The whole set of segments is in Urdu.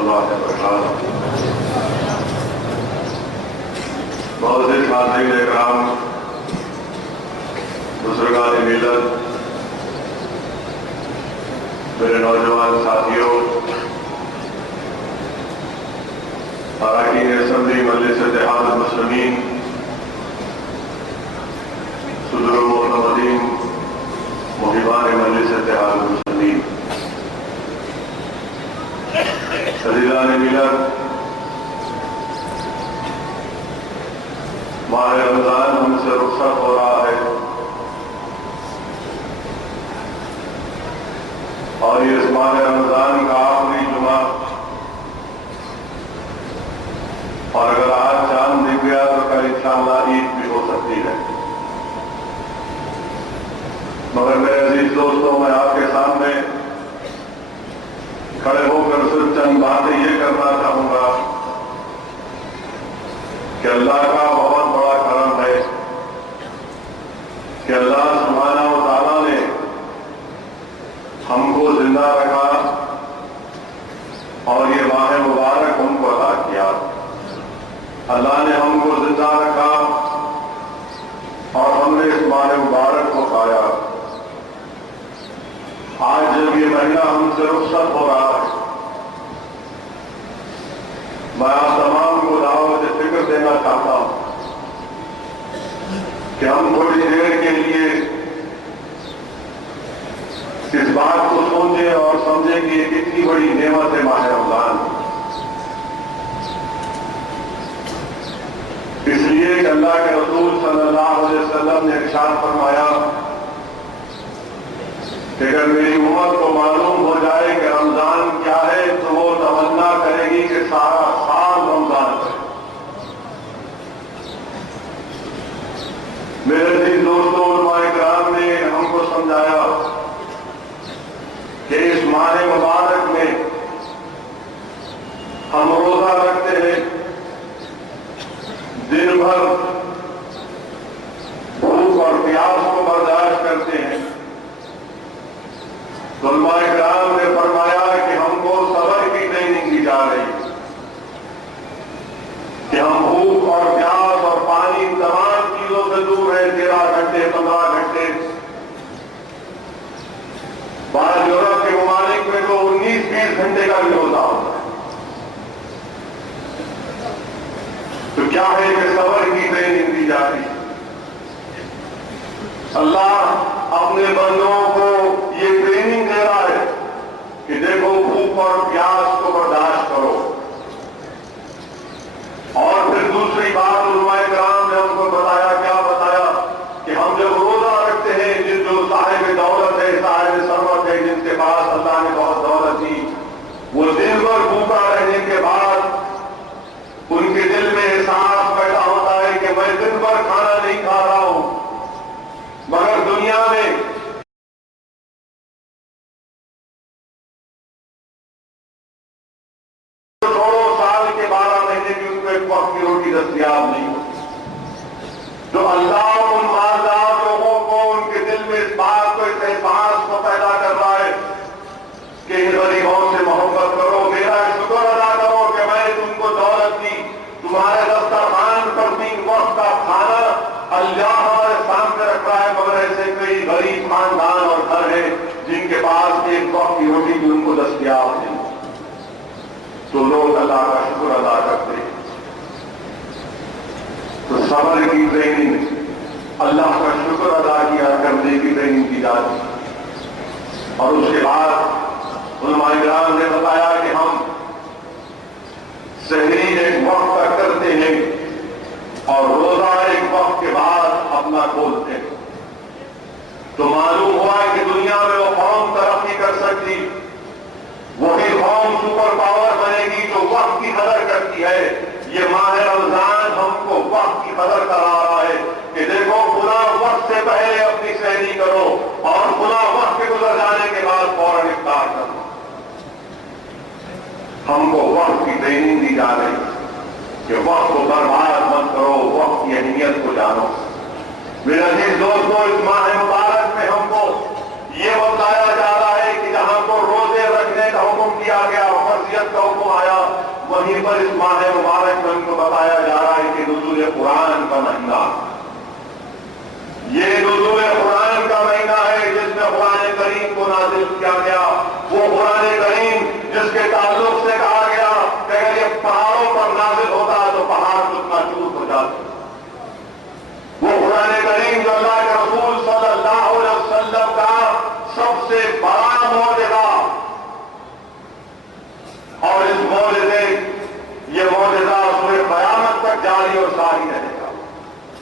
اللہ وبرکاتہ۔ معزز حاضرین اکرام، بزرگان ملت، میرے نوجوان ساتھیوں، اراکین اسمبلی مجلس اتحاد المسلمین، صدر المعتمدین، محبان مجلس اتحاد المسلمین، عزیزان ملت، ماہ رمضان ہم سے رخصت ہو رہا ہے اور یہ اس ماہ رمضان کا آخری جمعہ، اور اگر آج چاند دکھ گیا تو کل انشاءاللہ عید بھی ہو سکتی ہے۔ مگر میرے عزیز دوستوں، میں آپ کے سامنے کھڑے ہو کر صرف چند باتیں یہ کرنا چاہوں گا کہ اللہ کا بہت بڑا کرم ہے کہ اللہ سبحانہ و تعالیٰ نے ہم کو زندہ رکھا اور یہ ماہ مبارک ہم کو عطا کیا۔ اللہ نے ہم کو زندہ رکھا اور ہم نے اس ماہ مبارک کو پایا۔ آج جب یہ مہینہ ہم سے رخصت ہو رہا ہے، میں آپ تمام کو دعوت فکر دینا چاہتا ہوں کہ ہم تھوڑی دیر کے لیے اس بات کو سوچیں اور سمجھیں کہ یہ کتنی بڑی نعمت ہے ماہ رمضان۔ اس لیے کہ اللہ کے رسول صلی اللہ علیہ وسلم نے ارشاد فرمایا کہ اگر میری امت کو معلوم ہو جائے کہ رمضان کیا ہے تو وہ تمنا کرے گی کہ سارا سال رمضان ہے۔ میرے عزیز دوستوں، علماء کرام نے ہم کو سمجھایا کہ اس ماہ مبارک میں ہم روزہ رکھتے ہیں، دن بھر بھوک اور پیاس کو برداشت کرتے ہیں۔ علماء کرام نے فرمایا کہ ہم کو صبر کی ٹریننگ دی جا رہی ہے کہ ہم بھوک اور پیاس اور پانی تمام چیزوں سے دور ہیں، 13 گھنٹے 15 گھنٹے۔ بعض یورپ کے ممالک میں تو 19-20 گھنٹے کا بھی ہوتا ہوتا ہے۔ تو کیا ہے کہ صبر کی ٹریننگ دی جاتی ہے۔ اللہ اپنے بندوں کو یہ ٹریننگ دے رہا ہے کہ دیکھو بھوک اور پیاس کو برداشت کرو۔ اور پھر دوسری بات علماء کرام نے ہم کو بتایا، کیا بتایا کہ ہم جب روزہ رکھتے ہیں، جن جو صاحب دولت ہے، صاحب ثروت ہے، جن کے پاس اللہ نے بہت دولت دی، وہ دن بھر بھوکا رہنے کے بعد ان کے دل میں احساس پیدا ہوتا ہے کہ میں دن بھر کھانا نہیں کھا رہا ہوں، مگر دنیا میں چھوڑو سال کے 12 مہینے کی ان کو ایک وقت کی روٹی دستیاب نہیں ہوتی۔ جو اللہ ان مالدار لوگوں کو ان کے دل میں اس بات کو، اس احساس کو پیدا کر رہا ہے کہ ان غریبوں سے محبت کرو، میرا شکر ادا کرو کہ میں نے تم کو دولت دی، تمہارے دسترخوان پر 3 وقت کا کھانا اللہ ہمارے سامنے رکھ رہا ہے، مگر ایسے کئی غریب خاندان اور گھر ہیں جن کے پاس ایک وقت کی روٹی بھی ان کو دستیاب نہیں، تو لوگ اللہ کا شکر ادا کرتے ہیں۔ تو صبر کی ٹریننگ، اللہ کا شکر ادا کیا کرنے کی ٹریننگ کی جاتی ہے۔ اور اس کے بعد علماء کرام نے بتایا کہ ہم سحری ایک وقت تک کرتے ہیں اور روزہ ایک وقت کے بعد اپنا کھولتے ہیں۔ تو معلوم ہوا کہ دنیا میں وہ قوم ترقی کر سکتی، وہی قوم سپر پاور بنے گی جو وقت کی قدر کرتی ہے۔ یہ ماہ رمضان ہم کو وقت کی قدر کرا رہا ہے کہ دیکھو فلاں وقت سے پہلے اپنی سحری کرو اور فلاں وقت کے گزر جانے کے بعد فوراً افطار کرو۔ ہم کو وقت کی ٹریننگ دی جا رہی ہے کہ وقت کو برباد مت کرو، وقت کی اہمیت کو جانو۔ میرے عزیز دوستوں، اس ماہ مبارک میں ہم کو یہ بتایا جا رہا ہے کہ جہاں کو روزے رکھنے کا حکم دیا گیا، فرضیت کا حکم آیا، نزول قرآن کا مہینہ، یہ نزول قرآن کا مہینہ ہے جس میں قرآن کریم کو نازل کیا گیا، وہ قرآن کریم جس کے تعلق سے کہا گیا کہ اگر یہ پہاڑوں پر نازل ہوتا تو پہاڑ ٹوٹنا شروع ہو جاتا، وہ قرآن کریم جو اللہ کے رسول صلی اللہ علیہ وسلم کا سب سے بڑا معجزہ، اور اس معجزے یہ معجزہ پورے قیامت تک جاری اور ساری رہے گا۔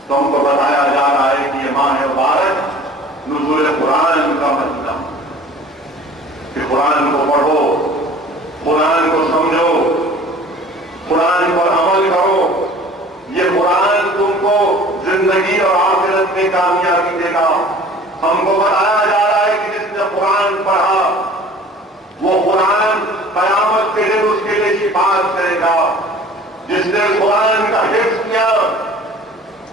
تو ہم کو بتایا جا رہا ہے کہ یہ ماہ مبارک نزول قرآن کا مہینہ، کہ قرآن کو پڑھو، قرآن کو سمجھو، قرآن پر عمل کرو، یہ قرآن تم کو زندگی اور آخرت میں کامیابی دے گا۔ ہم کو بتایا جا رہا ہے کہ جس نے قرآن پڑھا وہ قرآن قیامت کے دن اس کے لیے شفاعت کرے گا۔ جس نے قرآن کا حفظ کیا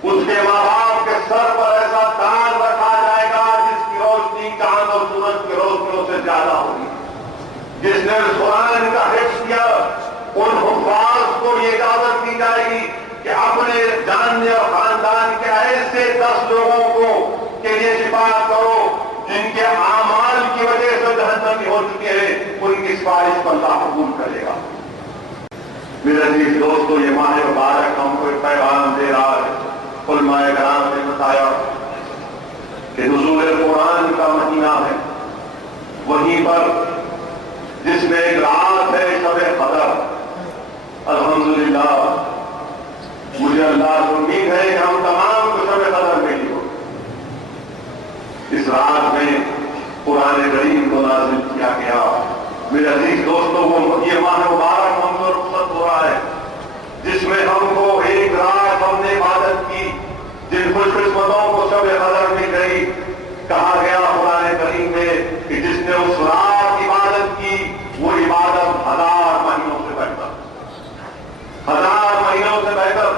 اس کے ماں باپ کے سر پر ایسا تاج رکھا جائے گا جس کی روشنی چاند اور سورج کی روشنیوں سے زیادہ ہوگی۔ جس نے قرآن کا حفظ کیا ان حفاظ کو یہ اجازت دی جائے گی کہ اپنے جاننے اور خاندان کے ایسے 10 لوگوں کو کے لیے شفاعت کرو جن کے اعمال کی وجہ سے جہنمی ہو چکے ہیں، ان کی سفارش کو اللہ قبول کرے گا۔ میرے عزیز دوستو، یہ ماہ مبارک ہم کو ایک پیغام دے رہا ہے۔ علماء کرام نے بتایا کہ نزول قرآن کا مہینہ ہے، وہیں پر جس میں ایک رات ہے شب قدر۔ الحمدللہ مجھے اللہ سے امید ہے کہ ہم تمام کو شب قدر ملی ہو۔ اس رات میں قرآن کریم کو نازل کیا گیا۔ میرے عزیز دوستوں، وہ یہ ماہ مبارک ہم کو رخصت ہو رہا ہے جس میں ہم کو ایک رات ہم نے عبادت کی، جن خوش قسمتوں کو شب قدر میں گئی۔ کہا گیا قرآن کریم میں کہ جس نے اس رات عبادت کی وہ عبادت 1000 مہینوں سے بہتر، 1000 مہینوں سے بہتر۔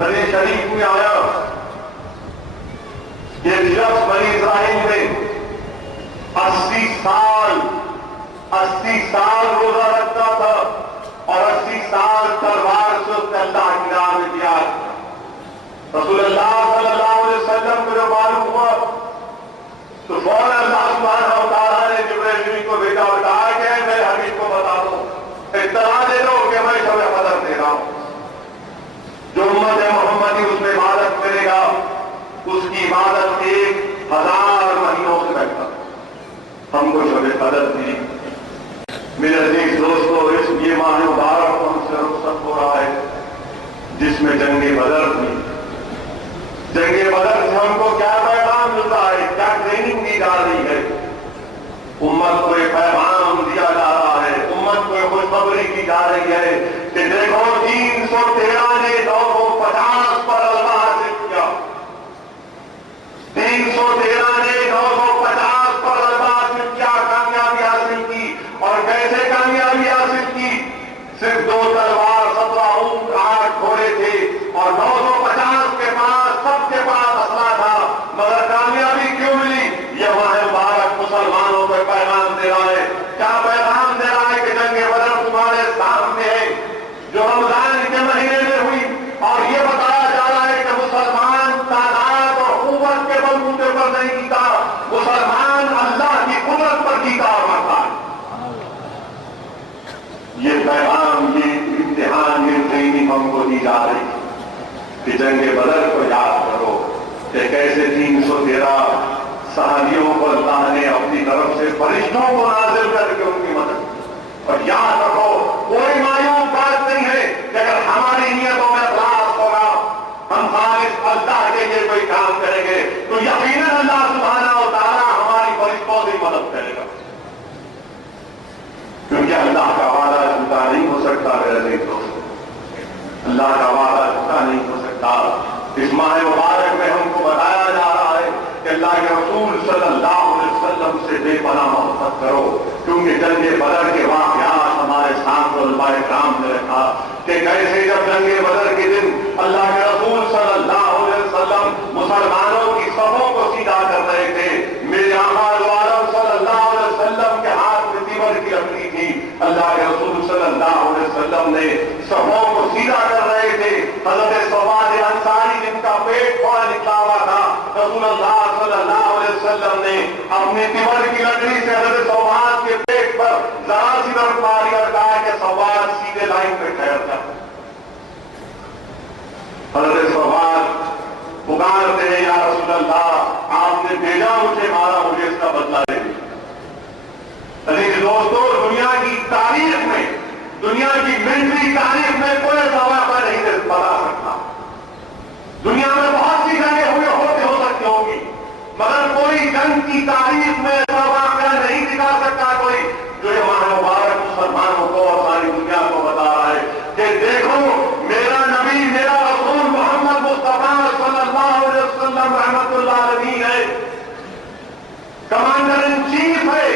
حدیث شریف میں آیا کہ شخص بنی اسرائیل میں 80 سال روزہ رکھتا تھا اور 80 سال تلوار سے اس نے اللہ کی راہ میں دیا۔ رسول اللہ صلی اللہ علیہ وسلم کو جب معلوم ہوا تو فوراً اللہ سبحانہ و تعالیٰ نے جبرائیل کو بھیجا اور کہا کہ میرے حبیب کو بتا دو، اطلاع دے دو کہ میں شب قدر دے رہا ہوں۔ جو امت محمدی اس میں عبادت کرے گا اس کی عبادت 1000 مہینوں سے بہتر۔ ہم کو شب قدر دی۔ میرے عزیز دوستو، اس یہ ماہ مبارک ہم سے رخصت ہو رہا ہے جس میں جنگ بدر تھی۔ جنگ بدر سے ہم کو کیا پیغام ملتا ہے، کیا ٹریننگ دی جا رہی ہے؟ امت کو ایک پیغام دیا جا رہا ہے، امت کو ایک خوشخبری کی جا رہی ہے کہ دیکھو 313 نے 950 پر غلبہ حاصل کیا، 313 نے 950 پر غلبہ حاصل کیا، کامیابی حاصل کی۔ اور کیسے کامیابی حاصل کی؟ صرف 2 تلوار، 17 اونٹ، 8 گھوڑے تھے اور 950 کے پاس، سب کے پاس اسلحہ تھا، مگر کامیابی کیوں ملی؟ یہ ماہ مبارک مسلمانوں کو پیغام دے رہا ہے۔ کیا پیغام دے رہا ہے کہ جنگ بدر تمہارے سامنے ہے جو رمضان کے مہینے میں ہوئی، اور یہ بتایا جا رہا ہے کہ مسلمان تعداد اور قوت کے بلبوتے پر نہیں جیتا، مسلمان اللہ کی قدرت پر جیتا اور مرتا ہے۔ یہ پیغام، یہ امتحان، یہ ٹریننگ ہم کو دی جا رہی ہے کہ جنگ بدر کو یاد کرو کہ کیسے 313 صحابیوں کو اللہ نے اپنی طرف سے فرشتوں کو نازل کر کے ان کی مدد کی۔ اور یاد رکھو، کوئی مایوس بات نہیں ہے کہ اگر ہماری نیتوں میں اخلاص ہوگا، ہم خالص اللہ کے لیے کوئی کام کریں گے تو یقیناً اللہ سبحانہ و تعالیٰ ہماری فرشتوں سے مدد کرے گا، کیونکہ اللہ کا وعدہ جھوٹا نہیں ہو سکتا۔ میرے دوست، اللہ کا وعدہ جھوٹا نہیں ہو سکتا۔ اس ماہ مبارک میں ہم کو بتایا جا رہا ہے کہ اللہ کے رسول صلی اللہ علیہ وسلم سے بے پناہ محبت کرو، کیونکہ جنگ بدر کے واقعات ہمارے سامنے علماء کرام نے رکھا کہ کیسے جب جنگ بدر کے دن اللہ کے رسول صلی اللہ علیہ وسلم مسلمانوں کی صفوں کو سیدھا کر رہے تھے، میرے آقا عالم صلی اللہ علیہ وسلم کے ہاتھ میں تیور کی لکڑی تھی، اللہ کے رسول صلی اللہ علیہ وسلم نے صفوں کو سیدھا کر رہے تھے۔ حضرت صفوان انصاری رسول اللہ صلی اللہ علیہ وسلم نے اپنی تیور کی لکڑی سے حضرت سواد کے پیٹ پر ذرا سی طرف ماری اور کہا کہ سواد سیدھے لائن پہ ٹھہر جا. حضرت سواد پکارتے ہیں یا رسول اللہ آپ نے بھیجا مجھے مارا, مجھے اس کا بدلہ دے دیا. عزیز دوستو, دنیا کی تاریخ میں, دنیا کی ملٹری تاریخ میں کوئی ایسا واقعہ نہیں بتا سکتا. دنیا میں بہت سی جنگیں ہو سکتی ہوں گی, مگر کوئی جنگ کی تاریخ میں ایسا واقعہ نہیں دکھا سکتا کوئی جو یہ ماہ مبارک مسلمانوں کو اور ساری دنیا کو بتا رہا ہے کہ دیکھو میرا نبی, میرا رسول محمد مصطفیٰ صلی اللہ علیہ وسلم رحمت اللہ علیہ ہے, کمانڈر ان چیف ہے,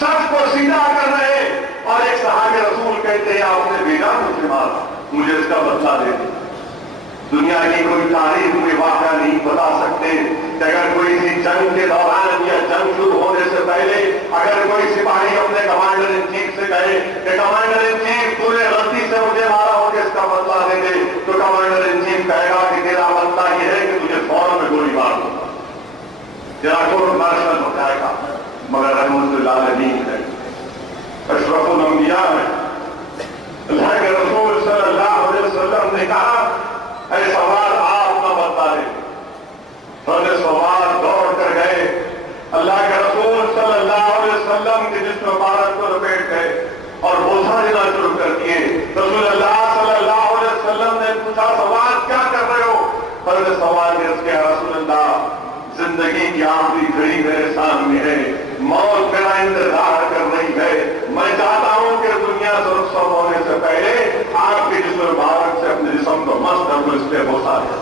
سب کو سیدھا کر رہے, اور ایک صحابی رسول کہتے ہیں آپ نے بھیجا مجھے مارا, مجھے اس کا بدلہ دے دیا. دنیا کی کوئی تاریخ میں واقعہ نہیں بتا سکتے کہ اگر کوئی سی جنگ کے دوران یا جنگ شروع ہونے سے پہلے اگر کوئی سپاہی اپنے کمانڈر ان چیف سے کہے کہ کمانڈر ان چیف تو نے غلطی سے مجھے مارا, مجھے اس کا بدلہ دے دے, تو کمانڈر ان چیف کہے گا کہ تیرا بدلہ یہ ہے کہ تجھے فوراً میں گولی مار دوں گا, تیرا کورٹ مارشل ہو جائے گا. مگر رحمت اللہ علیہ ہے, اشرف الانبیاء ہے, اللہ کے رسول صلی اللہ علیہ وسلم نے کہا اے سواد آپ نہ بدلا لیں. حضرت سواد دوڑ کر گئے, اللہ کے رسول صلی اللہ علیہ وسلم کے جسم مبارک کو لپیٹ گئے اور بوسہ دینا شروع کر دیے. رسول اللہ صلی اللہ علیہ وسلم نے پوچھا سواد کیا کر رہے ہو؟ حضرت سواد نے اس کے رسول اللہ زندگی کی آخری گھڑی میرے سامنے ہے, موت میرا انتظار کر رہی ہے, میں چاہتا ہوں کہ دنیا سے رخصت ہونے سے پہلے آپ کے جسم مبارک سے اپنے جسم کو مست کر اس پہ بوسا دے.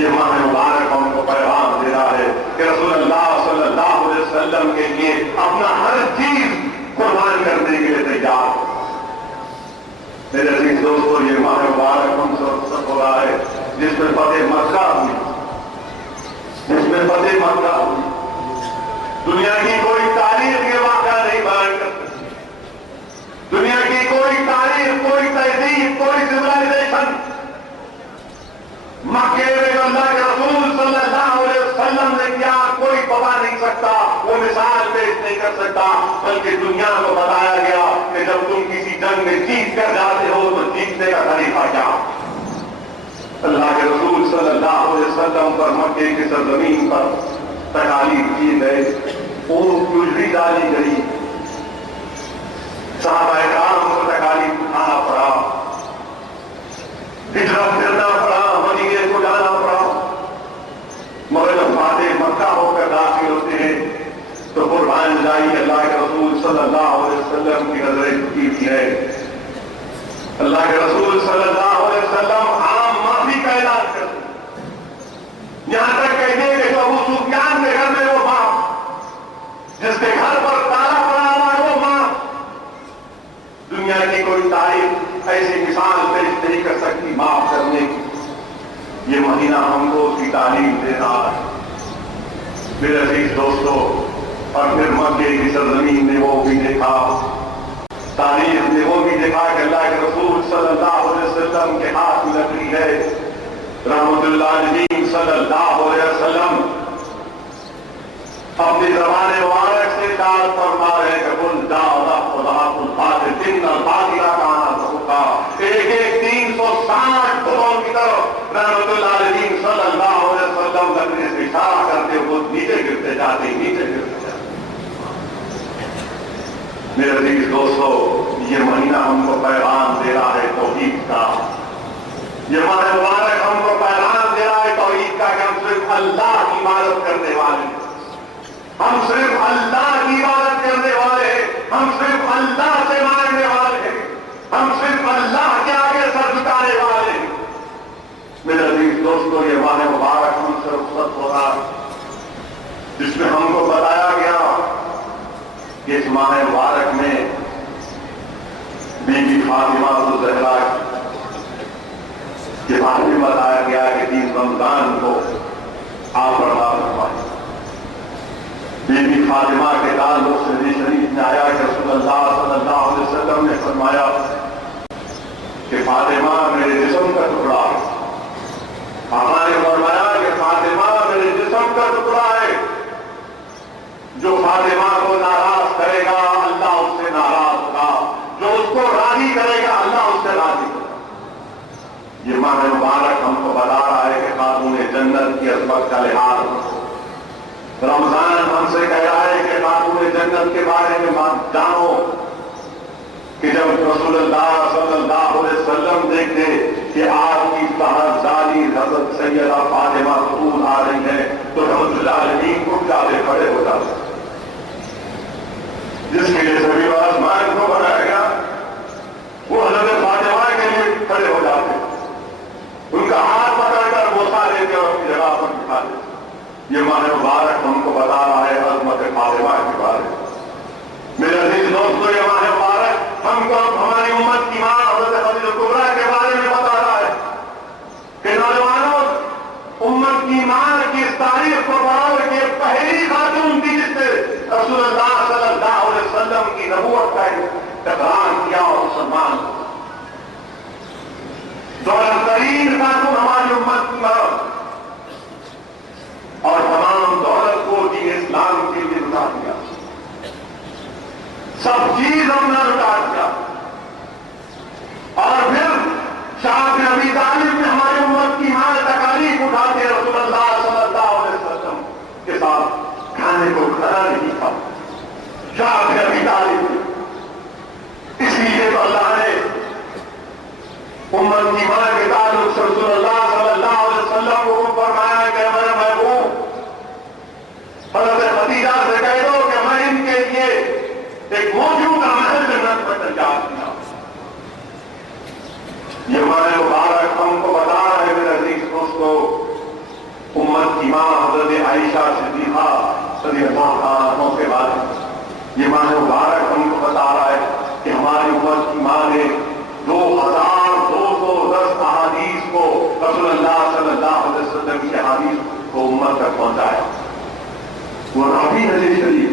یہ ماہ مبارک ہم کو پیغام دے رہا ہے کہ رسول اللہ صلی اللہ علیہ وسلم کے لیے اپنا ہر چیز قربان کرنے کے لیے تیار. میرے عزیز دوستو, یہ ماہ مبارک ہم سے رخصت ہو رہا ہے جس میں فتح مکہ ہوئی, جس میں فتح مکہ ہوئی. دنیا کی کوئی تاریخ یہ واقعہ نہیں بیان کر سکتی. دنیا کی کوئی تاریخ, کوئی تہذیب, کوئی سویلائزیشن مکے میں جو اللہ کے رسول صلی اللہ علیہ وسلم نے کیا کوئی بتا نہیں سکتا, وہ مثال پیش نہیں کر سکتا. بلکہ دنیا کو بتایا گیا کہ جب تم کسی جنگ میں جیت کر جاتے ہو تو جیتنے کا طریقہ کیا. اللہ کے رسول صلی اللہ علیہ وسلم پر مکے کی سرزمین پر تکالیف کی گئے, اونٹ کی اجڑی ڈالی گئی, صحابہ کرام کو تکالیف اٹھانا پڑا, ہجرت کرنا پڑا, مدینے کو جانا پڑا. مگر جب فاتح مکہ ہو کر داخل ہوتے ہیں تو قربان جائی اللہ کے رسول صلی اللہ علیہ وسلم کی نظریں جھکی ہوئی ہے. اللہ کے رسول صلی اللہ علیہ وسلم عام معافی کا اعلان کرتے, یہاں تک کہتے ہیں کہ ابو سفیان کے گھر میں وہ ماں جس کے گھر پر تالا پڑا ہوا ہے وہ ماں. دنیا کی کوئی تاریخ ایسی مثال پیش نہیں کر سکتی معاف کرنے کی. یہ مہینہ ہم کو اس کی تعلیم دے رہا ہے. میرے عزیز دوستو, اور پھر مکے کی سرزمین نے وہ بھی دیکھا, تاریخ نے وہ بھی دیکھا کہ اللہ کے رسول صلی اللہ علیہ وسلم کے ہاتھ میں لکڑی ہے. رحمت اللہ علیہ صلی اللہ علیہ وسلم اپنی زبان مبارک سے اشارہ فرما رہے کہ قل جاء الحق والباطل ان الباطل کان زہوقا. ایک ایک 360 بتوں کی طرف رحمت اللہ علیہ صلی اللہ علیہ وسلم لکڑی سے اشارہ کرتے ہوئے نیچے گرتے جاتے, نیچے گرتے جاتے. میرے عزیز دوستو, یہ مہینہ ہم کو پیغام دے رہا ہے توحید کا. یہ ماہ مبارک ہم کو پیغام دے رہا ہے توحید کا کہ ہم صرف اللہ کی عبادت کرنے والے ہیں, ہم صرف اللہ کی عبادت کرنے والے ہیں, ہم صرف اللہ سے مانگنے والے ہیں, ہم صرف اللہ کے آگے سر جھکانے والے ہیں. میرے عزیز دوستو, یہ ماہ مبارک ہم سے رخصت ہو رہا ہے جس میں ہم کو بتایا گیا کہ اس ماہ مبارک میں بی بی فاطمہ الزہرا کے بارے میں بتایا گیا کہ 30 رمضان کو آپ پردہ فرمائیں. بی بی فاطمہ کے تعلق سے حدیث شریف میں آیا کہ رسول اللہ صلی اللہ علیہ وسلم نے فرمایا کہ فاطمہ میرے جسم کا ٹکڑا ہے. آپ نے فرمایا کہ فاطمہ فاطمہ کو ناراض کرے گا اللہ اس سے ناراض ہوگا، جو اس کو راضی کرے گا اللہ اس سے راضی ہوگا۔ یہ ماہ مبارک ہم کو بتا رہا ہے کہ خاتون جنت کی عظمت کا لحاظ رکھو۔ رمضان ہم سے کہہ رہا ہے کہ خاتون جنت کے بارے میں جانو کہ جب رسول اللہ صلی اللہ علیہ وسلم دیکھتے کہ آپ کی صاحبزادی حضرت سیدہ فاطمہ بطول آ رہی ہے تو رحمت اللہ علیہ کو جاتے کھڑے ہو جاتے، جس کے لیے سبھی آسمان کو بنایا گیا وہ حضرت فاطمہ کے لیے کھڑے ہو جاتے، ان کا ہاتھ پکڑ کر بوسا لے کے اپنی جگہ پر بٹھا دیتے۔ یہ ماہ مبارک ہم کو بتا رہا ہے عظمت فاطمہ کے بارے میں۔ میرے عزیز دوستو، یہ ماہ مبارک ہم کو ہماری امت کی ماں حضرت خدیجہ کبریٰ کے بارے میں بتا رہا ہے کہ نوجوانوں، امت کی ماں کی اس تاریخ کو پڑھو کہ پہلی خاتون تھی جس نے رسول اللہ صلی اللہ علیہ وسلم کی نبوت کا اقرار کیا اور مسلمان ہوا۔ دولت ترین خاتون ہماری امت کی ماں، اور تمام دولت کو دین اسلام کے لیے لٹا دیا، سب چیز ہم نے لٹا دیا، اور پھر شاہ بن ابی طالب نے ہماری امت کی ماں تکالیف اٹھا کے رسول اللہ صلی اللہ علیہ وسلم کے ساتھ کھانے کو کھڑا نہیں تھا، شاہ بن ابی طالب۔ اس لیے تو اللہ نے امت کی ماں کے تعلق سے رسول اللہ صلی اللہ علیہ وسلم کو فرمایا کہ میں محبوب حضرت خدیجہ سے کہہ دو کہ میں ان کے لیے ایک موجودہ محل جنت میں تیار کیا۔ یہ ماہ مبارک ہم کو بتا رہے ہیں میرے عزیز دوستو، امت کی ماں حضرت عائشہ صدیقہ رضی اللہ عنہا کے بارے میں۔ یہ ماہ مبارک ہم کو بتا رہا ہے کہ ہماری امت کی ماں نے 2210 احادیث کو رسول اللہ صلی اللہ علیہ وسلم کی احادیث کو امت تک پہنچایا۔ وہ رابی حدیث شریف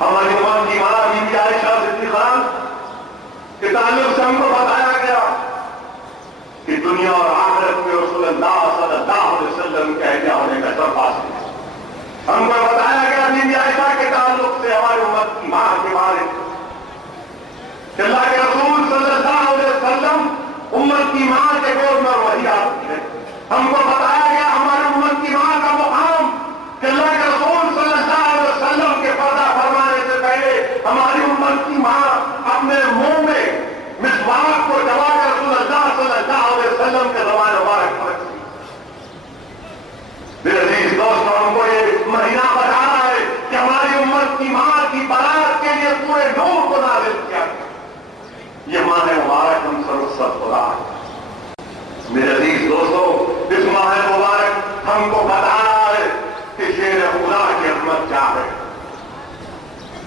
ہماری امت کی ماں بی بی عائشہ صدیقہ کے تعلق سے ہم کو بتایا گیا کہ دنیا اور آخرت میں رسول اللہ صلی اللہ علیہ وسلم کے اہلیہ ہونے کا سب حاصل ہے۔ ہم کو بتایا گیا بی بی عائشہ کے تعلق سے ہماری امت کی ماں کے بارے میں کہ اللہ کے رسول صلی اللہ علیہ وسلم امت کی ماں کے گود میں وحی آتی ہے۔ ہم کو بتایا گیا ہماری امت کی ماں کا مقام کہ اللہ کے رسول صلی اللہ علیہ وسلم کے پردہ فرمانے سے پہلے ہماری امت کی ماں اپنے منہ میں مسواک کو دبا کر رسول اللہ صلی اللہ علیہ وسلم کے زبان مبارک پر رکھتی۔ میرے عزیز دوستوں، ہم کو یہ مہینہ بتا رہا ہے کہ ہماری امت کی ماں کی برات کے لیے پورے نور کو نازل کیا۔ یہ ماہ مبارک ہم سے رخصت ہو رہا ہے۔ میرے عزیز دوستو، اس ماہ مبارک ہم کو بتا رہا ہے کہ شیر خدا کی عظمت کیا ہے۔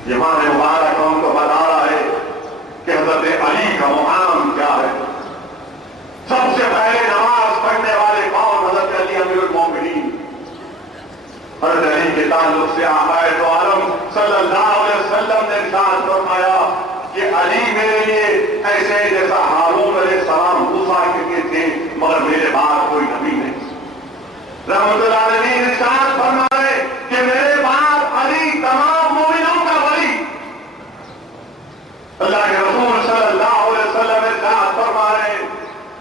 یہ ماہ مبارک ہم کو بتا رہا ہے کہ حضرت علی کا مقام کیا ہے۔ سب سے پہلے نماز پڑھنے والے کون؟ حضرت علی امیر المومنین۔ حضرت علی کے تعلق سے آقا دو عالم صلی اللہ علیہ وسلم نے ارشاد فرمایا کہ علی میرے لیے ایسے جیسا ہارون علیہ السلام موسیٰ کے تھے، مگر میرے بعد کوئی نبی نہیں۔ رحمت اللہ علیہ ارشاد فرمائے کہ میرے بعد علی تمام مومنوں کا ولی۔ اللہ کے رسول صلی اللہ علیہ وسلم ارشاد فرمائے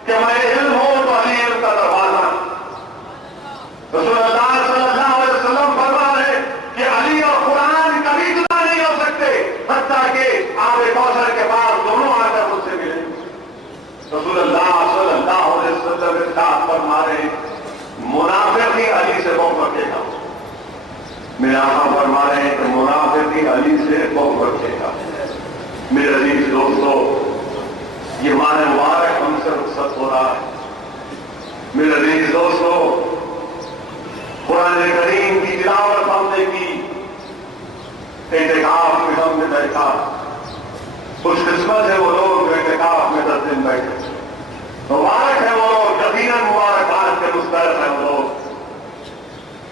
کہ میں علم ہوں تو علی علم کا دروازہ۔ رسول اللہ صلی اللہ علیہ وسلم فرما رہے کہ علی اور قرآن کبھی جدا نہیں ہو سکتے، حتیٰ کہ آب کوثر کے پاس دونوں آ کر مجھ سے ملے۔ رسول اللہ صلی اللہ علیہ وسلم ارشاد فرما رہے منافق ہی علی سے بغض رکھے گا۔ میرے آقا فرما رہے ہیں کہ منافق ہی علی سے بغض رکھے گا۔ میرے عزیز دوستو، یہ ماہ مبارک ہم سے رخصت ہو رہا ہے۔ میرے عزیز دوستو، قرآن کریم کی تلاوت ہم نے کی، اعتکاف میں ہم نے بیٹھا۔ خوش قسمت ہے وہ لوگ جو اعتکاف میں 10 دن بیٹھے، مبارک ہے وہ لوگ، یقیناً مبارکباد کے مستحق ہیں وہ لوگ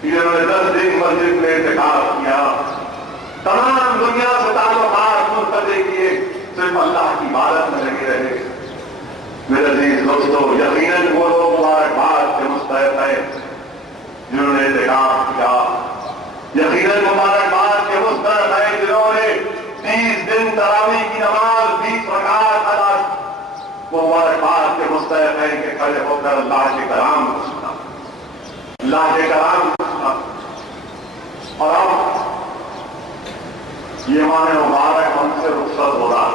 جنہوں نے 10 دن مسجد میں اعتکاف کیا، تمام دنیا سے تعلقات منقطع کیے، صرف اللہ کی عبادت میں لگے رہے۔ میرے عزیز دوستو، یقیناً وہ لوگ مبارکباد کے مستحق ہیں جنہوں نے اعتکاف کیا، یقیناً مبارکباد کے مستحق 30 دن تراویح کی نماز 20 رکعات ادا وہ مبارکباد کے مستحق ہیں کہ کھڑے ہو کر اللہ کے کلام کو سنا، اللہ کے کلام کو سنا۔ اور اب یہ ماہ مبارک ہم سے رخصت ہو رہا۔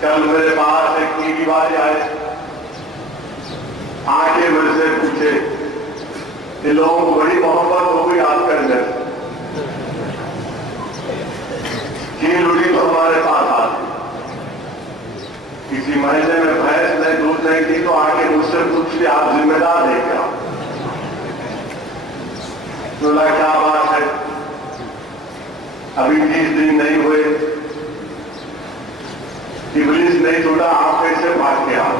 کل میرے پاس ایک ٹی وی والے آئے، آ کے میرے سے پوچھے کہ لوگوں کو بڑی محبت ہو گئی آپ کا اندر، چین لڑی تو ہمارے پاس آتی، کسی مہینے میں بھینس نہیں دودھ نہیں تھی تو آ کے مجھ سے پوچھ کے آپ ذمہ دار ہے کیا؟ بولا کیا بات ہے، ابھی 30 دن نہیں ہوئے، ابلیس نہیں چھوٹا، آپ کیسے بھاگ کے آپ؟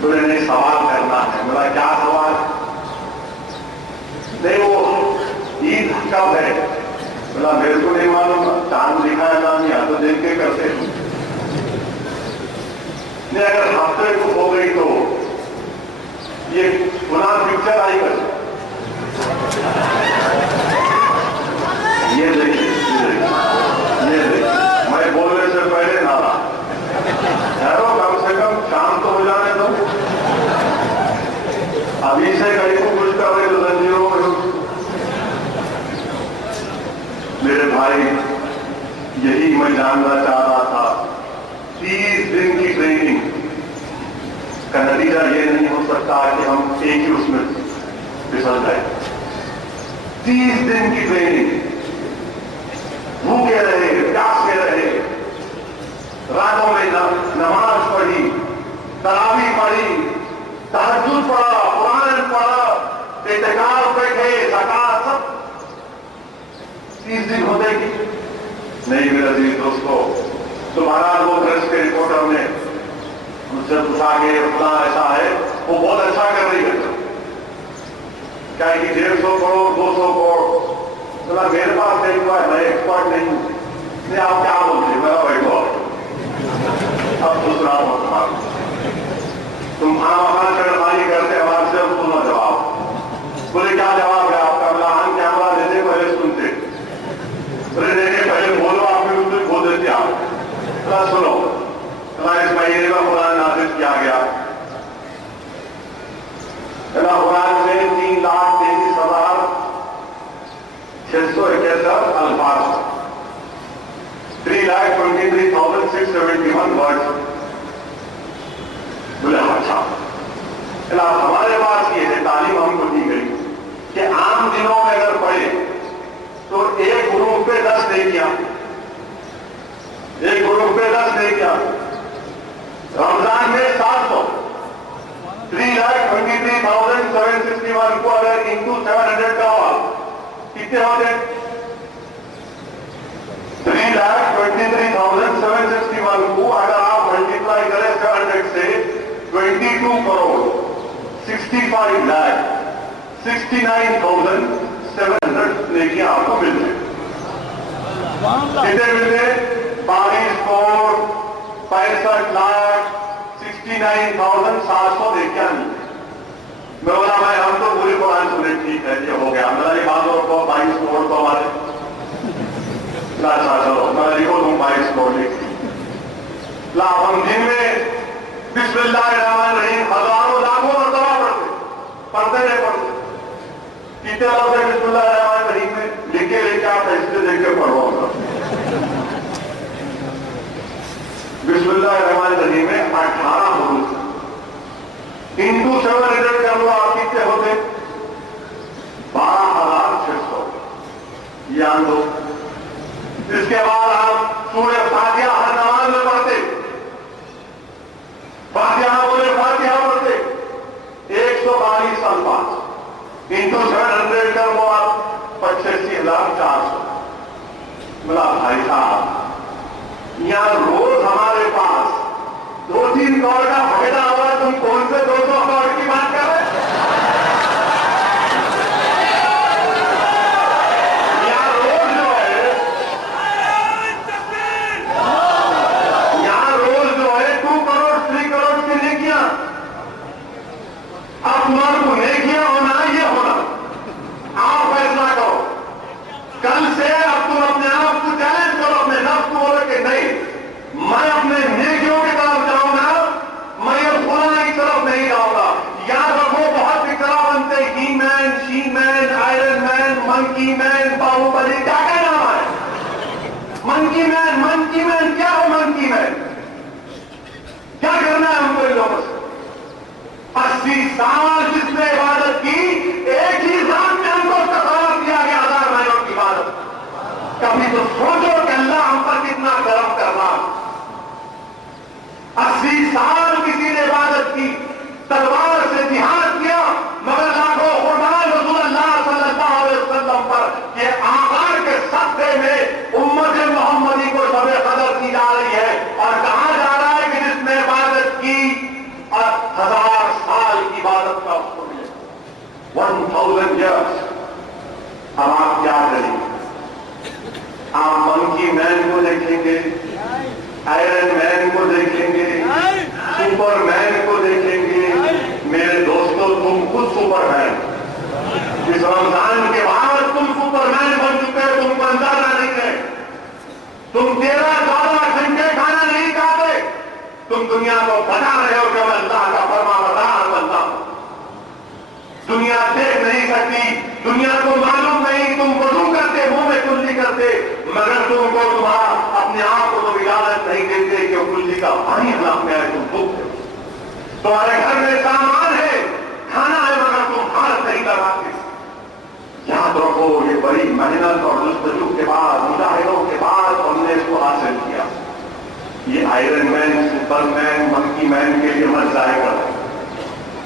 بولے نہیں سوال کرنا ہے۔ بولا کیا سوال؟ نہیں وہ عید کب ہے؟ بولا میرے کو نہیں معلوم، چاند دکھا ہے نام یا تو دیکھ کے کرتے ہیں۔ نہیں اگر ہفتے کو ہو گئی تو یہ گناہ پکچر آئی کر یہ دیکھیے میں بولنے سے پہلے نہ رہا کم سے کم شام تو ہو جانے دو، ابھی سے کہیں کو کچھ کر رہے تو زنجیروں میں۔ میرے بھائی یہی میں جاننا چاہ رہا تھا، 30 دن کی ٹریننگ کا نتیجہ یہ نہیں ہو سکتا کہ ہم ایک ہی اس میں پھسل جائیں۔ 30 دن کی ٹریننگ، بھوکے رہے، پیاسے رہے، راتوں میں نماز پڑھی، تراویح پڑھی، تہجد پڑھا، قرآن پڑھا، اعتکاف بیٹھے، زکات سب 30 دن ہوتے کی نہیں۔ میرے عزیز دوستو، تمہارا وہ پریس کے رپورٹر نے مجھ سے پوچھا کہ اتنا ایسا ہے، وہ بہت اچھا کر رہی ہے کیا کہ 150 کروڑ 200 کروڑ، بولا میرے پاس نہیں ہوا ہے، میں ایکسپرٹ نہیں ہوں۔ نہیں آپ کیا بولتے ہیں؟ میرا بیٹھو اب دوسرا ہو تمہارا، تم شرمائی کرتے ہمارے سے سنو جواب۔ بولے کیا جواب ہے آپ کا؟ بولا ہم کیمرہ دیتے پہلے سنتے، بولے دیکھے پہلے بولو آپ بھی اس کھو دیتے آپ۔ بولا سنو، اس مہینے کا قرآن نازل کیا گیا، قرآن میں 3,33,661 الفاظ، 3,23,671 ورڈ۔ بولے اچھا، ہمارے پاس یہ ہے تعلیم ہم کو دی گئی کہ عام دنوں میں اگر پڑھے تو ایک گروپ پہ 10 نہیں کیا، ایک گروپ پہ 10 نہیں کیا، رمضان میں 700، 3,23,761 کو اگر انٹو 700 کا ہوا کتنے ہوتے؟ 3,23,761 کو اگر آپ ملٹیپلائی کریں 700 سے 22 کروڑ 65 لاکھ 69,700 نیکیاں آپ کو ملتے ہیں۔ کتنے ملتے؟ 22 کروڑ 65 لاکھ 69,700 نیکیاں ملتے ہیں۔ میں بولا بھائی ہم تو پوری قرآن سنے، ٹھیک ہے یہ ہو گیا، میرا یہ بات کو 22 کروڑ تو ہمارے چلو میں لکھو تم 22 کروڑ لکھ لا۔ ہم دن میں بسم اللہ الرحمن الرحیم ہزاروں لاکھوں مرتبہ پڑھتے نہیں پڑھتے، کتنے لوگ ہیں بسم اللہ الرحمن الرحیم میں لکھ کے لے کے آپ ایسے دیکھ کے پڑھو گا۔ بسم اللہ الرحمن الرحیم میں 18 حروف، انٹو 700 کر لو آپ کتنے ہوتے؟ 12,600۔ یاد دو۔ اس کے بعد آپ سورہ فاتحہ ہر نماز میں پڑھتے، فاتحہ بولے فاتحہ پڑھتے، 122 الفاظ انٹو 700 کر لو آپ 85,400۔ بولا بھائی صاحب یہاں روز ہمارے پاس 2-3 کروڑ کا فائدہ ہوا، تم کون سے 200 کروڑ کی بات کر رہے؟ یہاں روز جو ہے 2 کروڑ 3 کروڑ کی نیکیاں، اب تمہارے کو نیکیاں ہونا یہ ہونا، آپ فیصلہ کرو۔ کل سے اب تم اپنے آپ کو کیا منکی مین باہوبلی کیا کہنا ہے؟ منکی مین کیا ہو؟ منکی مین کیا کرنا ہے ہم کو ان لوگوں سے؟ 80 سال جس نے عبادت کی، ایک ہی ذات میں ہم کو تصور کیا گیا 1000 مہینوں کی عبادت۔ کبھی تو سوچو کہ اللہ ہم پر کتنا کرم کرنا۔ 80 سال کسی نے عبادت کی، تلوار سے جہاد کیا، مگر لاکھوں قربان رسول اللہ صلی اللہ علیہ وسلم پر کہ آخر کے صدقے میں امت محمدی کو شب قدر دی جا رہی ہے، اور کہا جا رہا ہے کہ جس نے عبادت کی 1000 سال کی عبادت کا اس کو ملے 1000 years۔ اب آپ کیا کریں گے؟ آپ منکی مین کو دیکھیں گے، آئرن مین کو دیکھیں گے، سپر مین کو دیکھیں گے؟ میرے دوستو، تم خود سپر مین۔ اس رمضان کے بعد تم سپر مین بن چکے، تم کو اندازہ نہیں ہے۔ تم 13-14 گھنٹے کھانا نہیں کھاتے، تم دنیا کو بتا رہے ہو کہ میں اللہ کا فرما بردار بنتا ہوں۔ دنیا دیکھ نہیں سکتی، دنیا کو معلوم نہیں، تم وضو کرتے، منہ میں کلی کرتے، مگر تم کو تمہارا اپنے آپ کو تم اجازت نہیں دیتے کہ کلی کا پانی حلق میں آئے، تم بھوکتے ہو۔ تمہارے گھر میں سامان ہے، کھانا ہے، مگر تم حالت نہیں کرواتے۔ یاد رکھو، یہ بڑی محنت اور جستجو کے بعد، مجاہدوں کے بعد ہم نے اس کو حاصل کیا۔ یہ آئرن مین، سپر مین، منکی مین کے لیے مت ضائع کرو،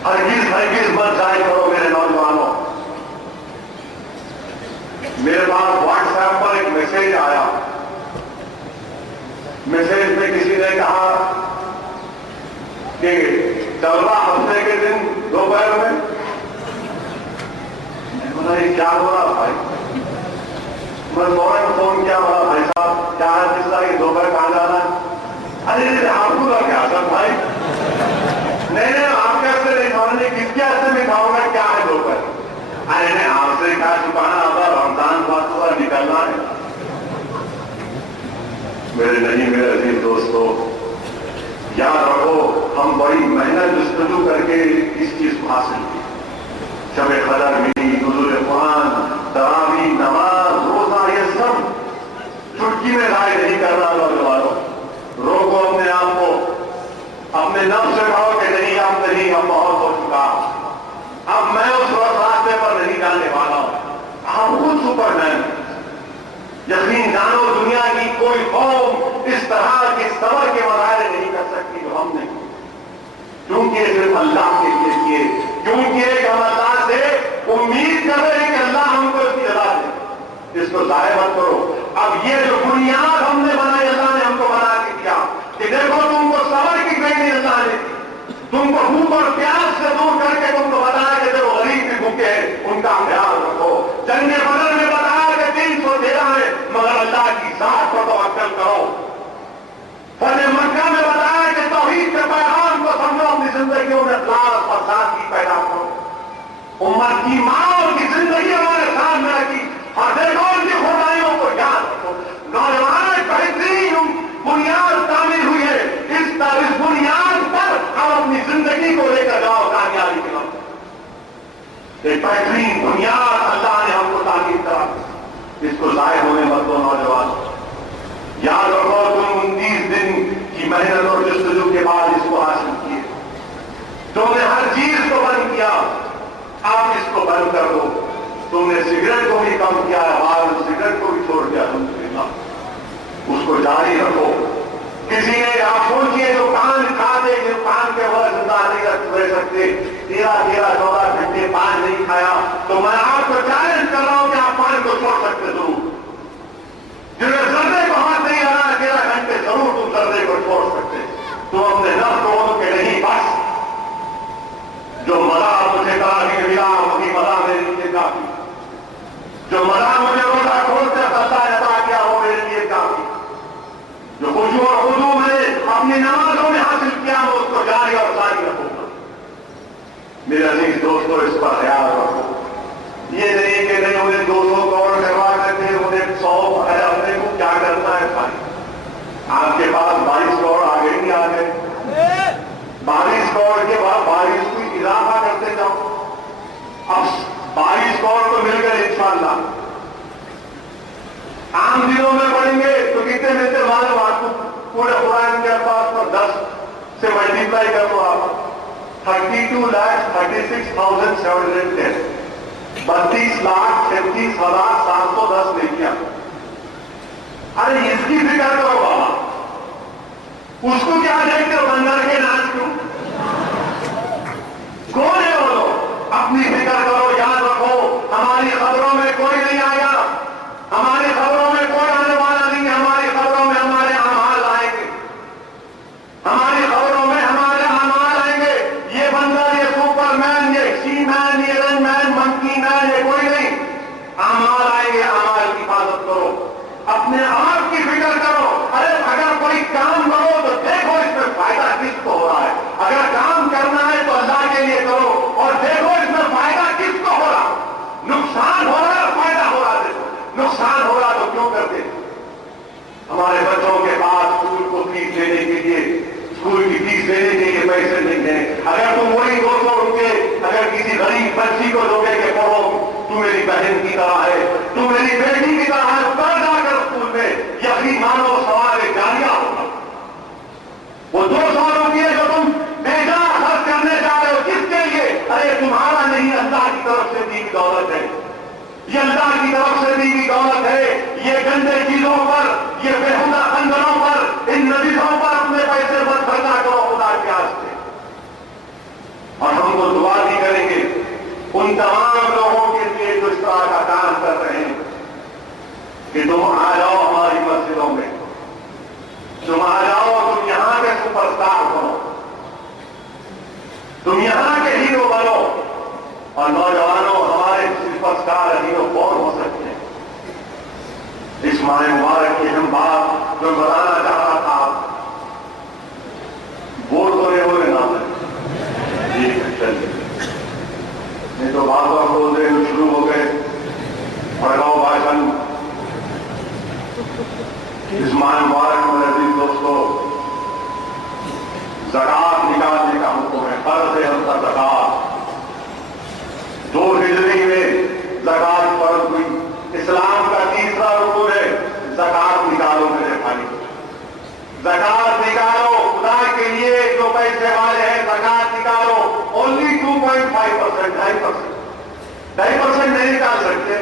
ہرگز مت ضائع کرو میرے نوجوانوں۔ میرے پاس واٹس ایپ پر ایک میسج آیا، میسج میں کسی نے کہا کہ طلبہ ہفتے کے دن دوپہر میں، میں بولا یہ کیا ہو رہا بھائی؟ میں فوراً فون کیا، بولا بھائی صاحب کیا ہے قصہ، یہ دوپہر کہاں جانا ہے؟ ارے آپ کو کیا سر بھائی؟ نہیں آپ کیسے نہیں کھاؤ گے، کس کے ہاتھ میں کھاؤ گا، کیا ہے دوپہر؟ ارے نہیں آپ سے کہا چکانا آتا، رمضان بات ہوا نکلنا ہے۔ میرے نہیں میرے عزیز دوستو، یاد رکھو ہم بڑی محنت جستجو کر کے اس چیز کو حاصل کی۔ شب قدر ملی، نزول قرآن، تراویح، نماز، روزہ، یہ سب چٹکی میں ضائع نہیں کرنا۔ نوجوانوں، روکو اپنے آپ کو، اپنے نفس سے کہو کہ نہیں اب نہیں، اب بہت ہو چکا، اب میں اس راستے پر نہیں جانے والا ہوں۔ آپ خود سپر مین۔ یقین جانو دنیا کی کوئی قوم اس طرح کے صبر کے مظاہرے نہیں کر سکتی جو ہم نے، کیونکہ صرف اللہ کے لیے کیے، کیونکہ ہم اللہ سے امید کر رہے ہیں کہ اللہ ہم کو اس کی جزا دے۔ اس کو ضائع مت کرو۔ اب یہ جو بنیاد ہم نے بنائی، اللہ نے ہم کو بنا کے دیا کہ دیکھو تم کو صبر کی ٹریننگ اللہ نے دی، تم کو بھوک اور پیاس سے دور کر کے تم کو بتایا کہ دیکھو غریب بھی بھوکے ہیں، ان کا خیال رکھو۔ جنگ بدر میں بتایا کہ 313 ہے، مگر اللہ کی ذات پر توکل کرو۔ فتح مکہ میں بتایا کہ توحید کے پیغام کو سمجھو، اپنی زندگیوں میں اخلاص اور سادگی پیدا کرو۔ امت کی ماں کی زندگی ہمارے سامنے رکھی، اور دیکھو ان کی خدائیوں کو یاد رکھو۔ نوجوان بہترین بنیاد تعمیر ہوئی ہے، اس بنیاد پر ہم اپنی زندگی کو لے کر جاؤ کامیابی کی طرف۔ ایک بہترین بنیاد اللہ نے ہم کو تعمیر کرا، اس کو ضائع ہونے مت دو نوجوان۔ یاد رکھو تم 29 دن کی محنت اور جستجو کے بعد اس کو حاصل کیے، تم نے ہر چیز کو بند کیا، آپ اس کو بند کر دو۔ تم نے سگریٹ کو بھی کم کیا ہے، بعد سگریٹ کو بھی چھوڑ دیا، اس کو جاری رکھو۔ کسی نے آپ سوچیے جو پان کھاتے، جو پان کے وقت زندہ نہیں رہ سکتے، 13-14 گھنٹے پان نہیں کھایا، تو میں آپ کو چیلنج کر رہا ہوں کہ آپ پان کو چھوڑ سکتے ضرور۔ جنہیں زردے کو ہاتھ نہیں آنا 13 گھنٹے ضرور تم زردے کو چھوڑ سکتے۔ تم اپنے نفس کو ہو کہ نہیں، بس جو مزہ مجھے کافی ملا وہی مزہ میرے لیے کافی، جو مزہ مجھے روزہ کھولتے عطا کیا وہ میرے لیے کافی، جو خشوع اور خضوع میں اپنی نمازوں میں حاصل کیا وہ اس کو جاری اور ساری رکھوں گا۔ میرے عزیز دوستو اس پر خیال رکھو، یہ نہیں کہ نہیں انہیں 200 کروڑ کروا کرتے، انہیں 100 ہے، اپنے کو کیا کرنا ہے بھائی؟ آپ کے پاس 22 کروڑ آ گئے نہیں آ گئے؟ 22 کروڑ کے بعد 22 کو اضافہ کرتے جاؤ، اب 22 کروڑ تو مل گئے انشاءاللہ، پورے قرآن کے الفاظ پر 10 سے ملٹیپلائی کر دو آپ 32,36,710 32,36,710 نیکیاں. ارے اس کی فکر کرو بابا, اس کو کیا دیکھتے ہو بندر کے ناچ کیوں؟ کون ہے وہ لوگ؟ اپنی فکر کرو. یاد رکھو ہماری خبروں میں کوئی نہیں آیا, ہماری خبروں میں کوئی آنے والا نہیں. ہماری خبروں میں ہمارے اعمال آئیں گے, ہماری خبروں میں ہمارے اعمال آئیں گے. یہ بندر, یہ سپر مین, یہ سی مین, یہ رن مین, منکی مین, یہ کوئی نہیں. اعمال آئیں گے. اعمال کی حفاظت کرو, اپنے آپ کی فکر کرو. ارے اگر کوئی کام کرو تو دیکھو اس میں فائدہ کس کو ہو رہا ہے. اگر کام کرنا ہے تو اللہ کے لیے کرو اور دیکھو اس میں فائدہ کس کو ہو رہا. نقصان ہو رہا ہے اور فائدہ ہو رہا ہے. دیکھو نقصان ہو رہا تو کیوں کرتے. ہمارے بچوں کے پاس اسکول کو فیس دینے کے لیے, اسکول کی فیس دینے کے لیے پیسے نہیں ہیں. اگر تم وہی 200 روپے اگر کسی غریب بچی کو دو گے کہ پڑھو, تو میری بہن کی طرح ہے, تو میری بیٹی کی طرح ہے, کر جا کر اسکول میں یقین مانو سوال جاریہ ہوگا. وہ 200 روپئے جو تم بیجا خرچ کرنے جا رہے ہو کس کے لیے؟ ارے تمہارا نہیں, اللہ کی طرف سے دی ہوئی دولت ہے. یہ اللہ کی طرف سے دی ہوئی دولت ہے. یہ گندے چیزوں پر, یہ بےہودہ خنجروں پر, ان نبیوں پر اپنے پیسے مت خرچا کرو خدا کے واسطے. اور ہم کو دعا بھی کریں گے ان تمام لوگوں کے لیے جو اس طرح کا کام کر رہے ہیں کہ تم آ جاؤ ہماری مسجدوں میں, تم آ جاؤ, تم یہاں کے سپر اسٹار بنو, تم یہاں کے ہیرو بنو. اور نوجوانوں, ہمارے سپر اسٹار ہیرو کون ہو سکتے ہیں؟ اس ماہ مبارک کی ہم بات جو بتانا چاہ رہا تھا, ووٹ ہونے ہوئے نہ جی چلیے, نہیں تو بات اور بول رہے شروع ہو گئے پڑھاؤ بھاشن. اس ماہ مبارک میں عزیز دوستو زکات نکالنے کا حکم ہے. فرض ہے ہم پر زکات. 2 ہجری میں زکات فرض ہوئی. اسلام کا تیسرا رکن ہے زکات نکالو میرے بھائی, زکات نکالو. خدا کے لیے جو پیسے والے ہیں زکات نکالو. اونلی 2.5%, 2.5% نہیں نکال سکتے.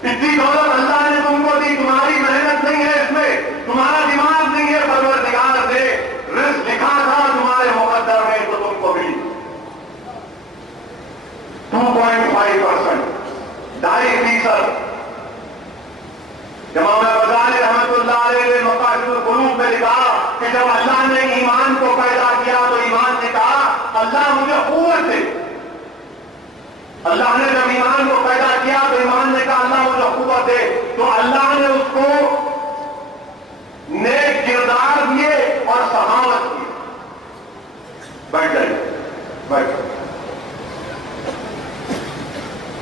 اتنی دولت اللہ نے تم کو دی, تمہاری محنت نہیں ہے اس میں, تمہارا دماغ نہیں ہے. پروردگار نے رزق لکھا تھا تمہارے مقدر میں تو تم کو بھی 2.5%, 2.5%. امام غزالی رحمۃ اللہ علیہ نے مقاصد القلوب میں لکھا کہ جب اللہ نے ایمان کو پیدا کیا تو ایمان نے کہا اللہ مجھے قوت دے. اللہ نے جب ایمان کو پیدا کیا تو ایمان نے کہا اللہ مجھے قوت دے. تو اللہ نے اس کو نیک کردار دیے اور سخاوت کی. بیٹھ جائیے, بیٹھ.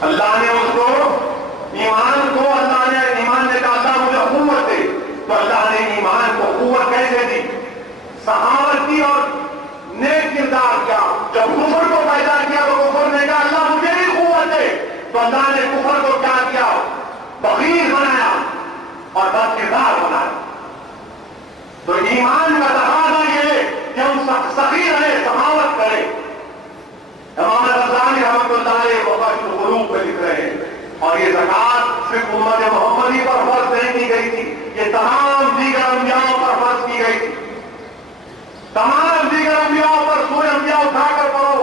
اللہ نے اس کو ایمان کو, اللہ نے ایمان نے کہا اللہ مجھے قوت دے. تو اللہ نے ایمان کو قوت کیسے دی؟ سخاوت کی اور نیک کردار کیا. جب کفر کو پیدا کیا تو کفر نے کہا اللہ مجھے بھی قوت دے. تو اللہ نے کفر کو کیا کیا؟ بخیل بنایا اور بد کردار بنایا. تو ایمان کا تقاضا یہ ہے کہ ہم سخی رہے, سخاوت کریں. امام غزالی رحمۃ اللہ علیہ مقاصد القلوب میں لکھ رہے ہیں. اور یہ زکات صرف امت محمدی پر فرض نہیں کی گئی تھی, یہ تمام دیگر انبیاء پر فرض کی گئی تھی. تمام دیگر انبیاء پر سورہ انبیاء اٹھا کر پڑھو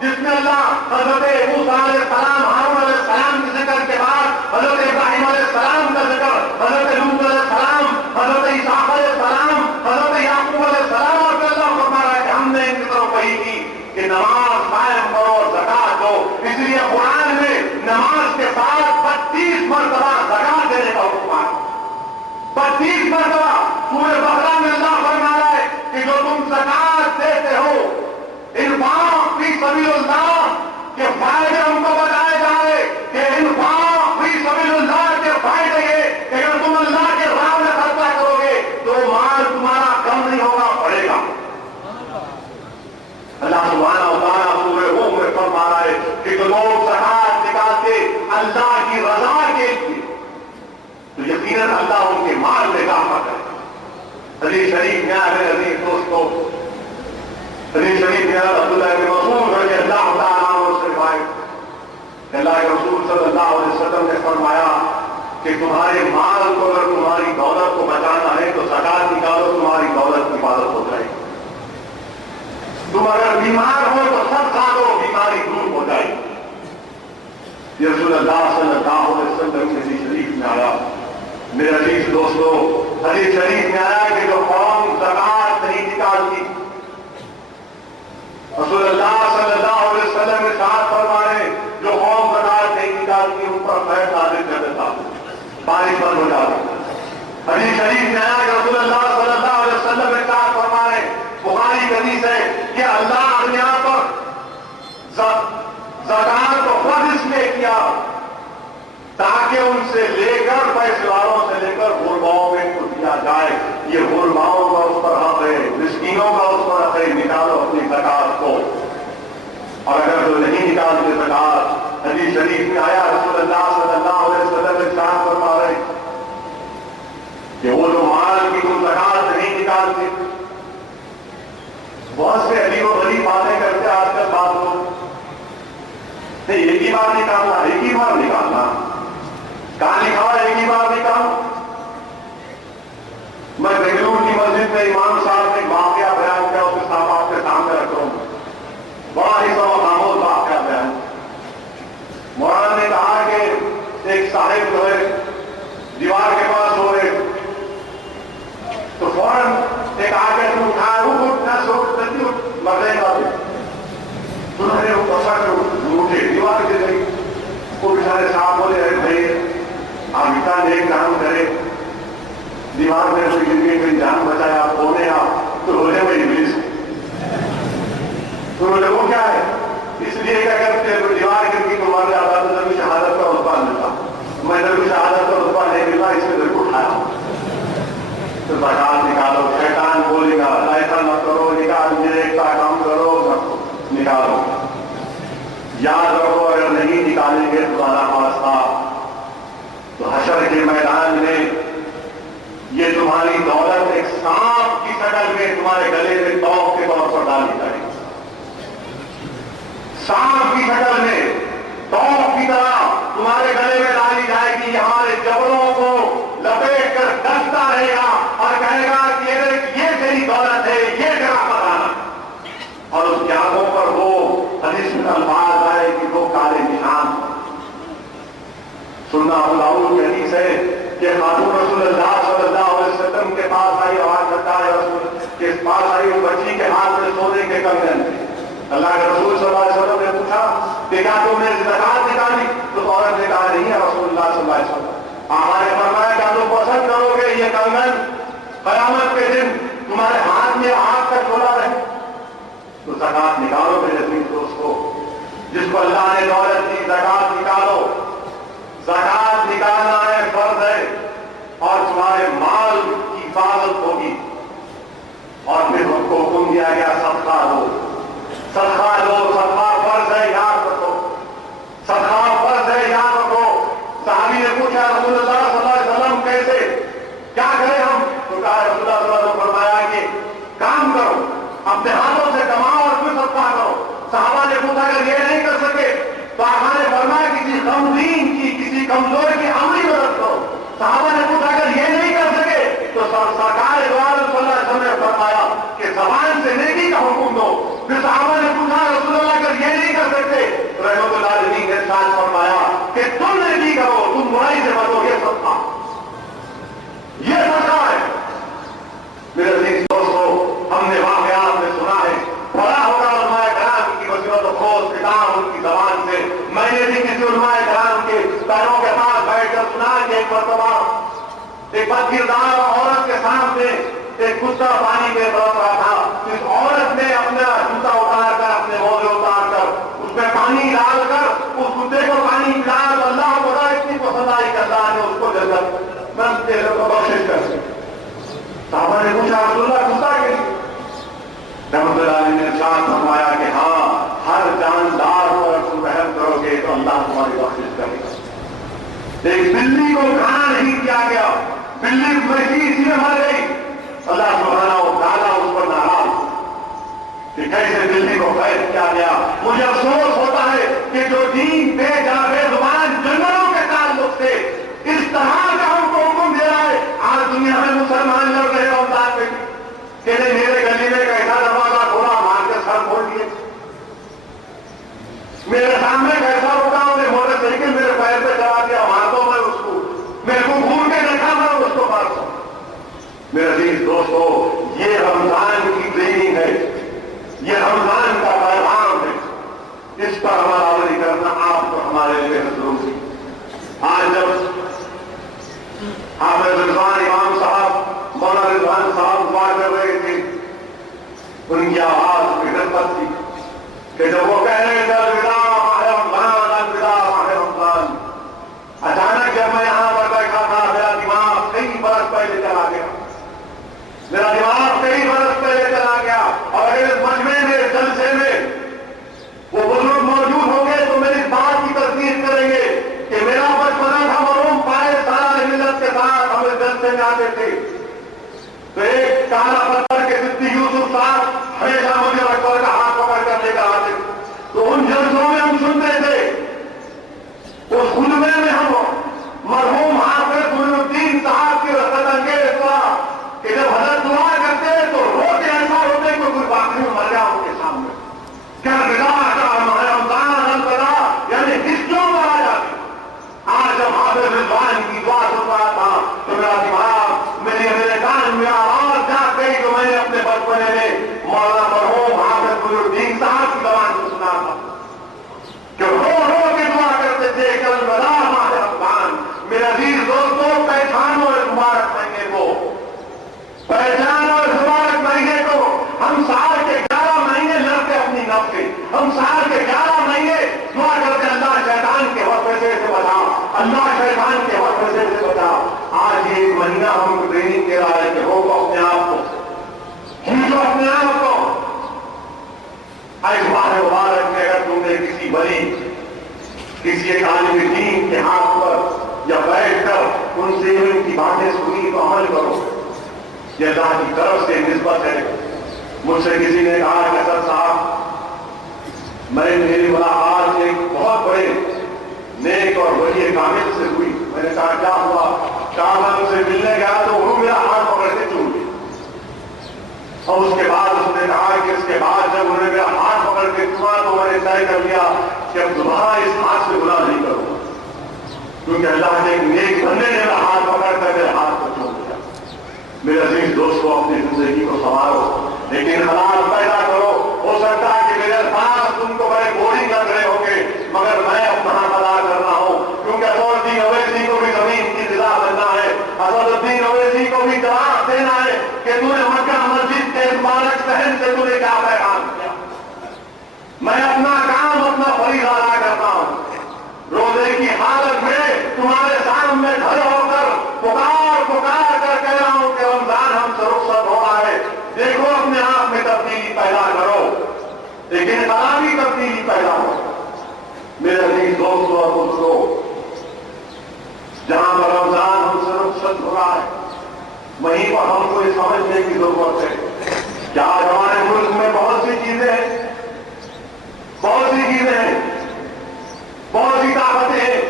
جس میں اللہ حضرت موسیٰ علیہ السلام, ہارون علیہ السلام کے ذکر کے بعد حضرت ابراہیم علیہ السلام کا ذکر, حضرت لوط علیہ السلام, حضرت اسحاق علیہ السلام, حضرت یعقوب علیہ السلام, اور پھر اللہ فرما رہا ہے کہ ہم نے ان کی طرف وحی کی کہ نماز قائم کرو, زکات دو. اس لیے قرآن میں نماز کے ساتھ 32 مرتبہ زکات دینے کا حکم ہے. 32 مرتبہ سورہ بقرہ میں اللہ فرما رہا ہے کہ جو تم زکات دیتے ہو, انفاق فی سبیل اللہ کے فائدے ہم کو بتائے جا رہے کہ انفاق فی سبیل اللہ کے فائدے یہ کہ اگر تم اللہ کے راہ میں خرچہ کرو گے تو مال تمہارا کم نہیں ہوگا, بڑھے گا. اللہ سبحانہ و تعالیٰ سورہ روم میں فرما رہا ہے کہ جو لوگ زکات نکالتے اللہ کی رضا کے لیے تو یقیناً اللہ ان کے مال میں اضافہ کرے گا. حدیث شریف میں ہے عزیز دوستو، حدیث شریف میں عبداللہ بن مسعود رضی اللہ تعالیٰ عنہ سے روایت، اللہ کے رسول صلی اللہ علیہ وسلم نے فرمایا کہ تمہارے مال کو اگر تمہاری دولت کو بچانا ہے تو زکات نکالو، تمہاری دولت کی حفاظت ہو جائے گی۔ تم اگر بیمار ہو تو صدقہ دو، بیماری دور ہو جائے گی۔ یہ رسول اللہ صلی اللہ علیہ وسلم کے حدیث شریف میں آیا۔ میرے عزیز دوستو، حدیث شریف میں آیا کہ جو قوم زکات نہیں نکالتی، رسول اللہ صلی اللہ علیہ وسلم نے ارشاد فرمائے جو قوم زکات نہیں نکالتی ان پر قحط نازل کر دیتا، بارش بند ہو جاتی۔ حدیث شریف میں آیا کہ رسول اللہ صلی اللہ علیہ وسلم نے ارشاد فرمائے، بخاری کی حدیث ہے کہ اللہ نے یہاں پر زکات کو فرض اس لیے کیا تاکہ ان سے لے کر پیسے والوں سے لے کر غرباؤں میں کو دیا جائے۔ یہ غرباؤں کا اس پر حق ہے، مسکینوں کا اس پر حق ہے، نکالو اپنی زکات کو۔ اور اگر جو نہیں نکالتے زکات، حدیث شریف میں آیا رسول اللہ صلی اللہ علیہ وسلم ارشاد فرما رہے کہ وہ جو مال کی تم زکات نہیں نکالتے، بہت سے عجیب و غریب باتیں کرتے آج کل بات لوگ، نہیں ایک ہی بار نکالنا، ایک ہی بار نکالنا، کہاں لکھا ہوا ایک ہی بار نکالو؟ میں بنگلور کی مسجد میں امام صاحب نے ایک واقعہ بیان کیا، اس کے آپ کے سامنے رکھ رہا ہوں، بڑا ہی سب خاموش واقعہ بیان۔ مولانا نے کہا کہ ایک صاحب جو ہے دیوار کے پاس ہو رہے تو فوراً ایک آگے سے اٹھایا، اٹھنا سو جلدی مرنے کا انہوں نے وہ پسا کر اٹھے دیوار کے ذریعے، وہ بیچارے صاحب بولے ارے بھائی آپ اتنا نیک کام کرے، دیوار میں سے گرنے میں جان بچایا، آپ بولے آپ تو بولے وہ ابلیس، تو بولے وہ کیا ہے؟ اس لیے کہ اگر دیوار گر کی تو مر جاتا تو نبی شہادت کا رتبہ ملتا، میں نبی شہادت کا رتبہ نہیں ملا اس میں ضرور اٹھایا ہوں۔ تو زکات نکالو، شیطان بولے گا ایسا نہ کرو، نکال میرے ایک کام کرو، نکالو۔ یاد رکھو اگر نہیں نکالیں گے تمہارا واسطہ تو حشر کے میدان میں یہ تمہاری دولت ایک سانپ کی شکل میں تمہارے گلے میں توق کے طور پر ڈالی جائے گی، سانپ کی شکل میں توق کی طرح تمہارے گلے میں ڈالی جائے گی، ہمارے جبڑوں کو لپیٹ کر ڈستا رہے گا اور کہے گا کہ یہ تیری دولت ہے، یہ تیرا خزانہ، اور اس کی آنکھوں پر وہ حدیث میں الفاظ آئے کہ وہ کالے نشان۔ سننا ابو کی حدیث ہے کہ خاتون رسول اللہ صلی اللہ علیہ وسلم کے پاس آئی، آواز کرتا ہے رسول کے پاس آئی، اس بچی کے ہاتھ میں سونے کے کنگن تھے۔ اللہ کے رسول صلی اللہ علیہ وسلم نے پوچھا کہ کیا تم نے زکات نکالی؟ تو عورت نے کہا نہیں ہے رسول اللہ صلی اللہ علیہ وسلم۔ آپ نے فرمایا کیا تم پسند کرو گے یہ کنگن قیامت کے دن تمہارے ہاتھ میں آگ کا شعلہ رہے؟ تو زکات نکالو میرے عزیز دوستو، جس کو اللہ نے دولت دی زکات نکالو۔ زکات نکالنا ہے فرض ہے، اور تمہارے مال کی حفاظت ہوگی۔ اور پھر ہم کو حکم دیا گیا صدقہ دو، صدقہ دو، صدقہ فرض ہے یاد رکھو، صدقہ فرض ہے یاد رکھو۔ صحابی نے پوچھا رسول اللہ صلی اللہ علیہ وسلم کیسے، کیا کریں ہم؟ تو کہا رسول اللہ صلی اللہ علیہ وسلم فرمایا کہ کام کرو، اپنے ہاتھوں سے کماؤ اور پھر صدقہ کرو۔ صحابہ نے پوچھا اگر یہ نہیں کر سکے تو آپ نے فرمایا کسی غمگین کی، کسی کمزور کی عملی مدد کرو۔ صحابہ نے پوچھا اگر یہ نہیں کر سکے تو سرکار دو عالم صلی اللہ علیہ وسلم نے فرمایا کہ زبان سے نیکی کا حکم دو۔ پھر صحابہ نے پوچھا رسول اللہ اگر یہ نہیں کر سکتے تو رحمت اللہ علیہ نے ارشاد فرمایا کہ تم نیکی کرو، تم برائی سے بچو، یہ صدقہ، یہ صدقہ ہے۔ میرے عزیز دوستو، ہم نے واقعات میں سنا ہے، پڑھا ہوگا علماء کرام کی بصیرت و خوش کتاب ان کی زبان سے۔ میں نے بھی کسی علماء کرام کے پیروں کے پاس بیٹھ کر سنا کہ ایک مرتبہ ایک بد کردار عورت کے سامنے ایک کتا پانی میں برس رہا تھا۔ اس عورت نے اپنا جوتا اتار کر، اپنے موزے اتار کر اس میں پانی ڈال کر اس کتے کو پانی پلا تو اللہ تعالیٰ اتنی پسند آئی کہ اللہ نے اس کو جنت میں بخشش کر دی۔ صحابہ نے پوچھا رسول اللہ کتا کے لیے؟ رحمت اللہ علیہ نے ارشاد فرمایا کہ ہاں، ہر جاندار پر تم رحم کرو گے تو اللہ تمہاری بخشش کرے گا۔ ایک بلی کو کھانا نہیں کیا گیا، بلی اسی میں مر گئی، اللہ سبحانہ و تعالیٰ اس پر ناراض کہ کیسے دلی کو قید کیا گیا. مجھے افسوس ہوتا ہے کہ جو دین بے جا بے زبان جنگلوں کے تعلق سے اس طرح کا ہم کو حکم دے رہا ہے. آج دنیا میں مسلمان لڑ رہے رمضان پہ کہ نہیں میرے گلی میں کیسا دروازہ کھولا مار کے سر کھول دیے, میرے سامنے کیسا روکا انہیں موٹر سائیکل میرے پیر پہ چلا دیا, مار دو میں اس کو, میرے کو گھوم کے دیکھا میں اس کو مار دوں. میرے عزیز دوستو, یہ رمضان کی ٹریننگ ہے, یہ رمضان کا پیغام ہے, اس پر ہمارا عمل کرنا آپ کو ہمارے لیے ضروری. آج جب حافظ رضوان امام صاحب مولانا رضوان صاحب دعا کر رہے تھے, ان کی آواز میں غلط تھی کہ جب وہ کہہ رہے تھے الوداع ماہ رمضان الوداع ماہ رمضان, اچانک جب میں یہاں پر بیٹھا تھا میرا دماغ کئی برس پہلے چلا گیا, میرا دماغ کئی برس پہلے چلا گیا. اور اگر اس مجمع میں اس جلسے میں وہ بزرگ موجود ہوں گے تو میری بات کی تصدیق کریں گے کہ میرا بچپنا تھا معلوم پائے سارا ملت کے ساتھ ہم اس جلسے میں آتے تھے تو ایک کالا پتھر کے صدیق یوسف صاحب ہمیشہ مجھے اکبر کا ہاتھ پکڑ کر لے کر آتے تھے. تو ان جلسوں میں ہم سنتے تھے, اس خطبے میں ہم مرحوم حافظ معین الدین صاحب کی رسد انگیز ہوا کہ جب حضرت دعا کرتے تو روتے ایسا ہوتے کہ کوئی واقعی مر گیا ان کے سامنے. کیا بداع کا رمضان الوداع یعنی ہسٹوں پر آ جاتی. آج جب حافظ رضوان کی دعا سن رہا تھا تو میرا دماغ میرے کان میں آواز جا گئی جو میں نے اپنے بچپنے میں مولانا مرحوم حافظ معین الدین صاحب کی زبان سے سنا تھا کہ رو رو کے دعا کرتے تھے کہ الوداع ماہ رمضان. میرے عزیز دوستوں, پہچانو اس مبارک مہینے کو, پہچانو اس مبارک مہینے کو. ہم سال کے 11 مہینے لڑتے اپنی نفس سے, ہم سال کے 11 مہینے دعا کرتے اللہ شیطان کے وسوسے سے بچا, اللہ شیطان کے وسوسے سے بچا. آج یہ ایک مہینہ ہم کو ٹریننگ دے رہا ہے کہ ہو اپنے آپ کو, کھینچو اپنے آپ کو. اس ماہ مبارک میں اگر تم نے کسی بڑی کسی ایک عالم دین کے ہاتھ پر یا بیٹھ کر ان سے ان کی باتیں سنی تو عمل کرو, یہ اللہ کی طرف سے نسبت ہے. مجھ سے کسی نے کہا کہ سر صاحب میری ملاقات ایک بہت بڑے نیک اور ولی کامل سے ہوئی. میں نے کہا کیا ہوا؟ کہا میں ان سے ملنے گیا تو وہ میرا ہاتھ پکڑ کے چوم گیا. اور اس کے بعد اس نے کہا کہ اس کے بعد جب انہوں نے میرا ہاتھ پکڑ کے چوما تو میں نے طے کر لیا کہ اب دوبارہ اس ہاتھ سے گناہ نہیں کروں گا, کیونکہ اللہ نے ایک نیک بندے نے میرا ہاتھ پکڑ کر میرے ہاتھ کو چوم دیا. میرے عزیز دوستوں, اپنی زندگی کو سنوارو لیکن حلال پیدا کرو. ہو سکتا ہے کہ میرے پاس تم کو بڑے بورنگ لگ رہے ہوں گے مگر میں اپنا حق ادا کر رہا ہوں, کیونکہ اسد الدین اویسی کو بھی زمین کی غذا بننا ہے. اسد الدین اویسی کو بھی جواب دینا ہے کہ تو نے مکہ مسجد کے مبارک صحن سے تو نے کیا پیغام کیا. میں اپنا کام اپنا فریضہ ادا کرتا ہوں. روزے کی حالت میں تمہارے سامنے کھڑے ہو کر پکار کر کہہ رہا ہوں کہ رمضان ہم سے رخصت ہو رہا ہے. دیکھو اپنے آپ میں تبدیلی پیدا کرو, لیکن خرابی تبدیلی پیدا ہو. میرے عزیز دوستوں اور بزرگوں, جہاں پر رمضان ہم سے رخصت ہو رہا ہے وہیں پر ہم کو یہ سمجھنے کی ضرورت ہے کہ آج ہمارے ملک میں بہت سی چیزیں ہیں, بہت سی طاقتیں ہیں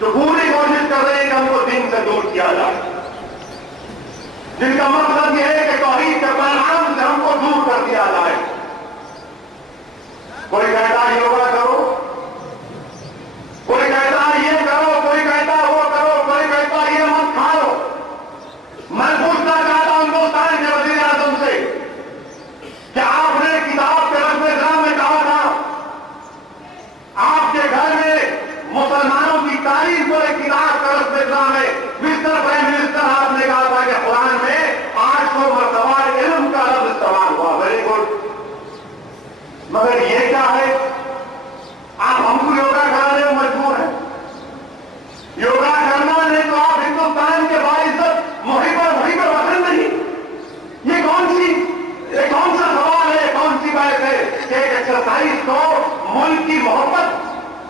جو پوری کوشش کر رہے ہیں کہ ہم کو دین سے دور کیا جائے, جن کا مقصد یہ ہے کہ توحید کے پیغام سے ہم کو دور کر دیا جائے. کوئی کہتا ہے یوگا کرو, کوئی کہتا ہے یہ کرو, کوئی کہتا ہے وہ کرو, کوئی کہتا ہے یہ مت کھاؤ. میں پوچھنا چاہتا ہوں ہندوستان کے وزیر اعظم سے کہ آپ نے کتاب کے رسم اسلام میں کہا تھا آپ کے گھر میں مسلمانوں کی تاریخ کو ایک کتاب کا رسم اسلام ہے. مسٹر پرائم منسٹر آپ نے کہا تھا کہ قرآن میں 800 مرتبہ علم کا لفظ استعمال ہوا. Very good. مگر یہ کیا ہے؟ آپ ہم کو یوگا کرانے میں مجبور ہیں. یوگا کرنا نہیں تو آپ ہندوستان کے باعزت محب وطن نہیں. یہ کون سا سوال ہے, کون سی بات ہے کہ ایک ایکسرسائز کو ملک کی محبت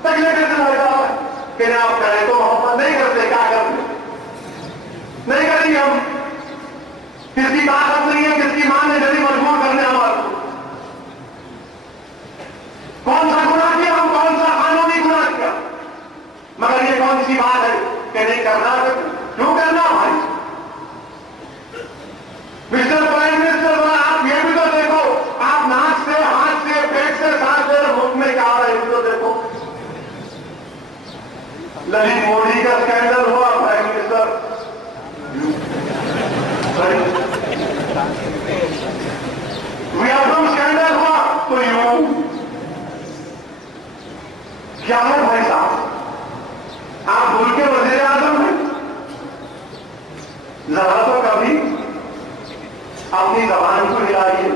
تک لے کر چلا جا رہا ہے کہ آپ کریں تو محبت نہیں کرتے, کیا کرتے نہیں کریں گے ہم. کس کی طاقت نہیں ہے، کس کی مان ہے جلدی مجبور کرنے ہمارے کو؟ کون سا گناہ کیا ہم، کون سا قانونی گناہ کیا؟ مگر یہ کون سی بات ہے کہ نہیں کرنا؟ کیوں کرنا بھائی؟ مسٹر پرائم منسٹر، آپ یہ بھی تو دیکھو، آپ ناک سے، ہاتھ سے، پیٹ سے سانس لے رہے، ملک میں کیا آ رہا ہے یہ بھی تو دیکھو۔ للت موڈی کا اسکینڈل ہوا، پرائم منسٹر ویافرم اسکینڈل ہوا تو یوں کیا ہے بھائی صاحب؟ آپ ملک کے وزیر اعظم ہیں، ذرا تو کبھی اپنی زبان کو ہلائیے۔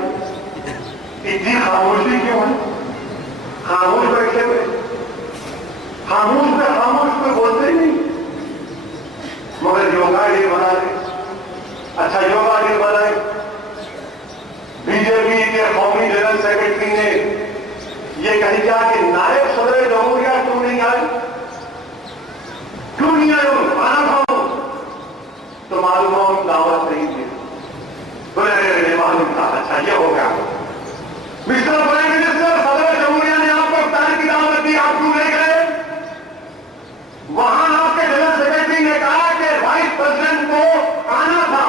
اتنی خاموشی کیوں ہے؟ خاموش بیٹھے ہوئے، خاموش پہ بولتے ہی نہیں۔ مگر یوگا ڈے بنا لے، اچھا یوگا ڈے بنائے۔ بی جے پی کے قومی جنرل سیکرٹری نے یہ کہی کیا کہ نائب صدر جمہوریہ کیوں نہیں آئے؟ کیوں نہیں آئے؟ آنا تھا تو معلوم ہو دعوت نہیں دی۔ بولے معلوم تھا، اچھا یہ ہو گیا۔ مسٹر پرائم منسٹر، صدر جمہوریہ نے آپ کو افطار کی دعوت دی، آپ کیوں نہیں گئے؟ وہاں آپ کے جنرل سیکرٹری نے کہا کہ وائس پریزیڈنٹ کو آنا تھا،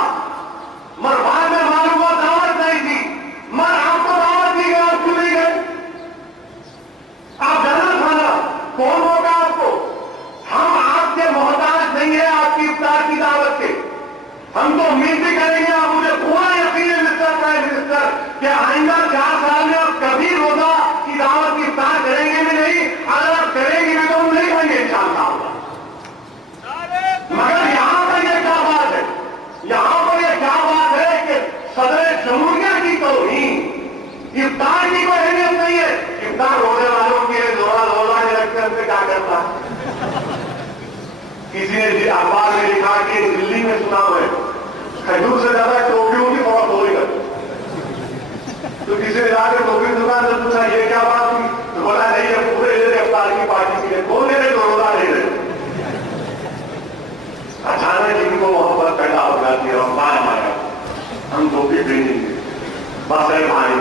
مگر بعد میں معلوم ہوا دعوت نہیں تھی، مگر آپ کو دعوت دی گئی، آپ کیوں نہیں گئے؟ آپ جانا تھا نا، کون ہوگا آپ کو؟ ہم آپ کے محتاج نہیں ہیں آپ کی افطار کی دعوت کے، ہم تو امید بھی کریں گے۔ آپ مجھے پورا یقین ہے مسٹر پرائم منسٹر کہ آئندہ 4 سال میں آپ کبھی روزہ کی دعوت کی افطار کریں گے بھی نہیں، اگر آپ کریں گے بھی تو ہم نہیں کریں گے انشاءاللہ۔ مگر یہاں پر یہ کیا بات ہے، یہاں پر یہ کیا بات ہے کہ صدر جمہوریہ کی توہین، افطار کی کوئی اہمیت نہیں ہے۔ افطار روزے والوں کے روزہ نہیں رکھتے، ان سے کیا کرتا ہے؟ کسی نے اخبار میں لکھا کہ دلی میں سنا ہوا ہے کھجور سے زیادہ ٹوپیوں کی فوت ہو گئی، تو کسی نے جا کے ٹوپی دکان سے پوچھا یہ کیا بات ہوئی؟ تو بولا نہیں ہے پورے لے رہے افطار کی پارٹی کے لیے، کون لے رہے تو روزہ لے رہے۔ اچانک ان کو محبت پیدا ہو جاتی ہے، رمضان آیا ہم ٹوپی پہنیں گے، بس ہے بھائی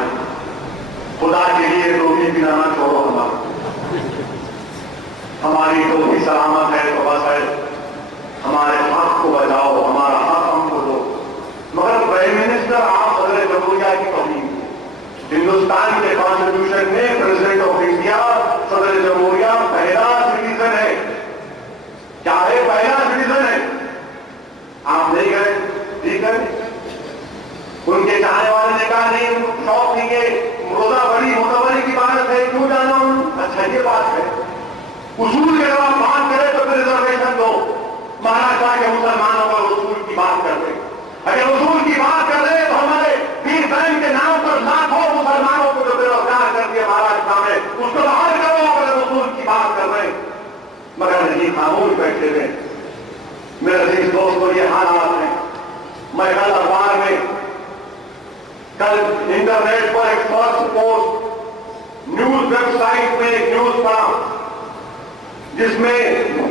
خدا کے لیے ٹوپی پہنانا چھوڑو، ہماری ٹوپی سلامت ہے تو بس ہے، ہمارے حق کو بچاؤ، ہمارا حق ہم کو دو۔ مگر پرائم منسٹر آپ صدر جمہوریہ کی توہین، ہندوستان کے کانسٹیٹیوشن میں پریزیڈنٹ آف انڈیا صدر جمہوریہ پہلا سٹیزن ہے، کیا ہے؟ پہلا سٹیزن ہے۔ آپ نہیں گئے، ٹھیک ہے، ان کے چاہنے والے نے کہا نہیں ان کو شوق نہیں ہے، روزہ بڑی معتبری کی بات ہے، کیوں جانا؟ اچھا یہ بات ہے، اصول کے جب آپ بات کریں تو پھر ریزرویشن دو۔ مہاراشٹر کے مسلمانوں پر اصول کی بات کر رہے، اگر اصول کی بات کر رہے تو ہمارے پیر بہن کے نام پر لاکھوں مسلمانوں کو جو بے روزگار کر دیا مہاراشٹر میں، اس کو باہر کرو اگر اصول کی بات کر رہے۔ مگر نہیں، خاموش بیٹھے ہوئے۔ میرے عزیز دوستوں یہ حالات ہیں۔ میں کل اخبار میں، کل انٹرنیٹ پر ایک Firstpost news website میں ایک نیوز پڑھا جس میں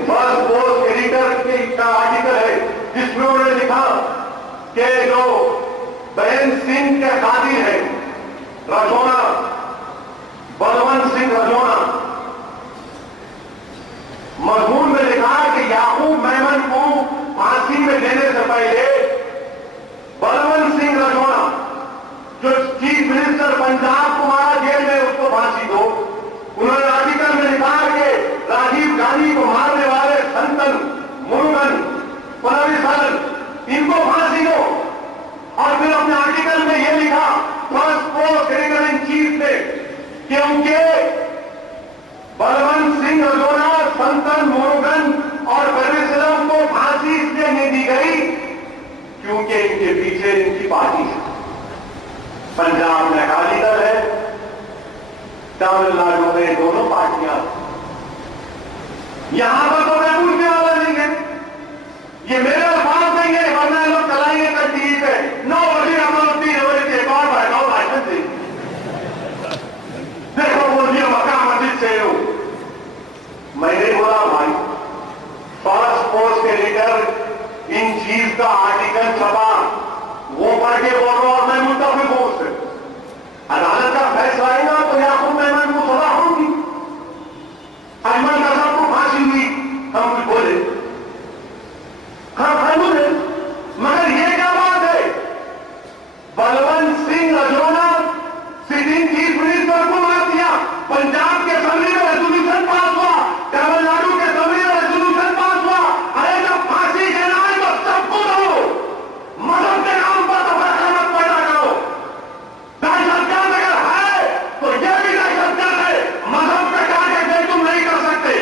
فرسٹ پوسٹ ایڈیٹر کا آرٹیکل ہے، جس میں انہوں نے لکھا کہ جو بہن سنگھ کے قاضی ہیں رجونا، بلونت سنگھ رجونا، مضمون میں لکھا کہ یعقوب میمن کو پھانسی میں دینے سے پہلے بلونت سنگھ رجونا جو چیف منسٹر پنجاب کو مارا جیل میں، اس کو پھانسی دو۔ انہوں نے آرٹیکل میں لکھا کہ راجیو گاندھی کو مارنے والے سنتن مرگن پنویسن ان کو پھانسی دو۔ اور پھر اپنے آرٹیکل میں یہ لکھا first post editor in chief نے کہ ان کے بلونت سنگھ رجونا، سنتن مرگن اور پنویسن کو پھانسی اس لیے نہیں دی گئی کیونکہ ان کے پیچھے ان کی پارٹی ہے۔ پنجاب میں اکالی دل ہے، تمل ناڈو میں دونوں پارٹیاں، یہاں پر تو میں پوچھنے والا نہیں ہے، یہ میرے الفاظ نہیں ہے، ورنہ لوگ چلائیں گے کل ٹی وی پہ 9 بجے ہم 3 بجے کے بعد بیٹھاؤ بھاشن دیں، دیکھو بولیے مکہ مسجد سے ہو۔ میں نے بولا بھائی first post editor in chief کا آرٹیکل چھپا، وہ پڑھ کے بول رہا ہوں اور میں متفق ہوں اس سے. عدالت کا فیصلہ آئے گا تو یعقوب میمن کو سزا ہوگی. اجمل قاسم کو پھانسی ہوئی, ہم کچھ بولے, ہاں قانون ہے, مگر یہ کیا بات ہے؟ بلونت سنگھ اجرونا سٹنگ چیف منسٹر کو مار دیا, پنجاب کے اسمبلی میں ریزولوشن پاس ہوا, تمل ناڈو کے اسمبلی میں ریزولوشن پاس ہوا. ارے جب پھانسی دینا ہے تو سب کو دو, مذہب کے نام پر تفرقہ پیدا کرو. دہشت گرد اگر ہے تو یہ بھی دہشت گرد ہے, مذہب پہ کہا کہ تم نہیں کر سکتے.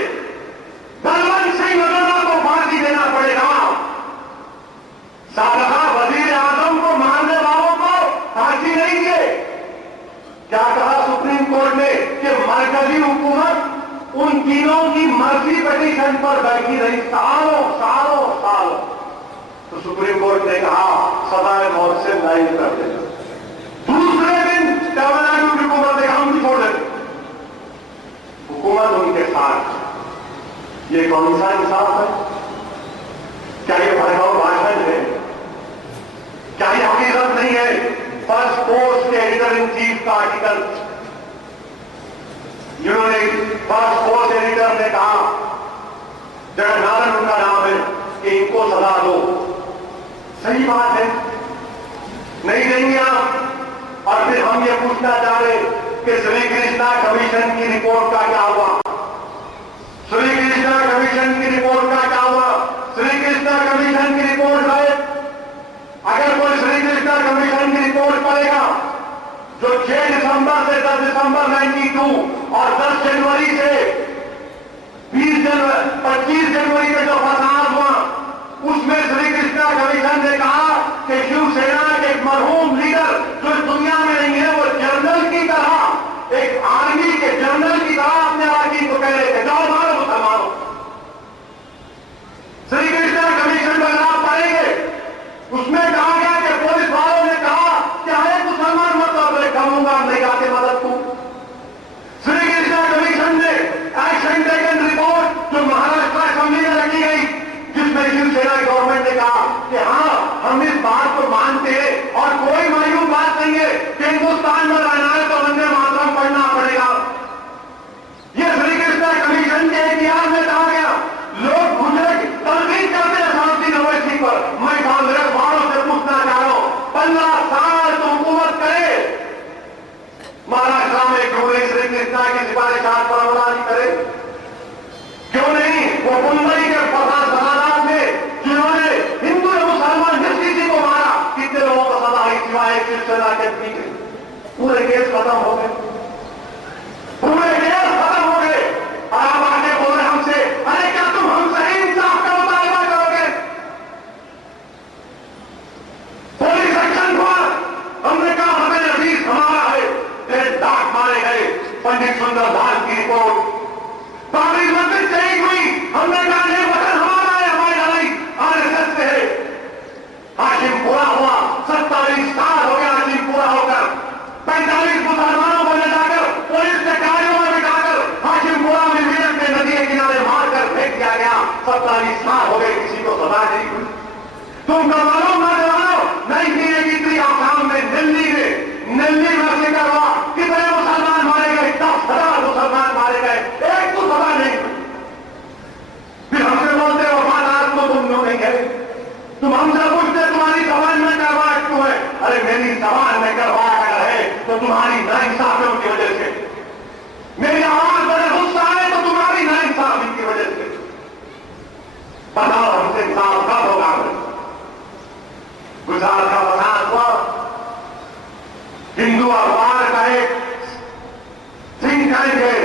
بلونت سنگھ اجرونا کو پھانسی دینا پڑے گا. سابقہ وزیر اعظم کو مارنے والوں کو پھانسی نہیں دیے. کیا کہا سپریم کورٹ نے کہ مرکزی حکومت ان تینوں کی مرضی پٹیشن پر بیٹھی رہی سالوں سالوں سالوں. تو سپریم کورٹ نے کہا سزائے موت سے نہیں کر دینا. دوسرے دن تمل ناڈو کی حکومت نے کہا ہم بھی چھوڑ دیتے. حکومت ان کے ساتھ. یہ کون سا انصاف ہے؟ کیا یہ بھڑکاؤ بھاشن ہے؟ کیا یہ حقیقت نہیں ہے؟ فرسٹ پوسٹ کے ایڈیٹر ان چیف کا آرٹیکل, انہوں نے فرسٹ پوسٹ ایڈیٹر نے کہا, جگنادن ان کا نام ہے, کہ ان کو سزا دو. صحیح بات ہے, نہیں دیں گے آپ. اور پھر ہم یہ پوچھنا چاہ رہے کہ سری کرشنا کمیشن کی رپورٹ کا کیا ہوا؟ سری کرشنا کمیشن کی رپورٹ کا کیا ہوا؟ سری کرشنا کمیشن کی رپورٹ ہے, اگر کوئی سری کرشنا کمیشن کی رپورٹ پڑے گا جو 6 دسمبر سے 10 دسمبر 92 اور 10 جنوری سے 25 جنوری کے جو فساد ہوا, اس میں سری کرشنا کمیشن نے کہا کہ شیو سینا کے ایک مرحوم لیڈر جو اس دنیا میں نہیں ہے, وہ جنرل کی طرح, ایک آرمی کے جنرل کی طرح اپنے اراکین کو کہہ رہے تھے جاؤ مارو مسلمانوں. سری کرشنا کمیشن کا نام پڑھیں گے, اس میں کہا گیا کہ پولیس والوں نے کہا کہ ایک مسلمان مطلب کہوں گا نہیں آتے مدد کو. سری کرشنا کمیشن نے ایکشن ٹیکن رپورٹ جو مہاراشٹر اسمبلی میں رکھی گئی, جس میں شیو سینا کی گورنمنٹ نے کہا کہ ہاں ہم اس بات کو مانتے ہیں اور کوئی معیوب بات نہیں ہے کہ ہندوستان میں رہنا ہے تو وندے ماترم پڑھنا پڑے گا. یہ سری کرشنا کمیشن کے اختیار میں کہا گیا. لوگ مجھے تنقید کرتے ہیں سامتی یونیورسٹی پر, میں کانگریس والوں سے پوچھنا چاہ رہا ہوں 15 سال تو حکومت کرے, مہاراشٹر میں کیوں نہیں سری کرشنا کی سفارشات پر عمل نہیں کرے؟ کیوں نہیں وہ ممبئی کے فسادات میں جنہوں نے ہندو اور مسلمان جس کسی کو مارا, کتنے لوگوں کو سزا ہوئی سوائے شیو سینا کے پیچھے؟ پورے کیس ختم ہو گئے, پورے کیس ختم ہو گئے. اور آپ آگے بول رہے ہم سے, ارے کیا تم ہم سے انصاف کا مطالبہ کرو گے؟ پولیس ایکشن ہوا, ہم نے کہا ہمیں عزیز ہمارا ہے, پھر ڈاک مارے گئے. پنڈت سندر داس کی رپورٹ, بابری مسجد شہید ہوئی, ہم نے کہا یہ وطن ہمارا ہے, ہماری لڑائی RSS سے ہے. ہاشم پورا ہوا, 47 سال ہو گیا ہاشم پورا ہو کر. 45 مسلمانوں کو لے جا کر پولیس کے گاڑیوں میں بٹھا کر ہاشم پورا میں میرٹ کے ندی کے کنارے مار کر پھینک دیا گیا. 47 سال ہو گئے, کسی کو سزا نہیں ہوئی. تم کا معلوم نہیں تھی آسام میں نلی میں ذکر ہوا, کتنے مسلمان مارے گئے؟ 10,000 مسلمان مارے گئے, ایک تو سزا نہیں ہوئی. پھر ہم سے بولتے وفادار کو تم کیوں نہیں گئے؟ تم ہم سے پوچھتے تمہاری زبان میں کرواہٹ کیوں ہے؟ ارے میری زبان میں کرواہٹ اگر ہے تو تمہاری ناانصافیوں کی وجہ سے. میری آواز بڑے غصہ ہے تو تمہاری ناانصافی کی وجہ سے. بتاؤ ہم سے انصاف کب ہوگا؟ گزار کا فساد ہوا, ہندو اخبار کا ایک تھنک ٹینک ہے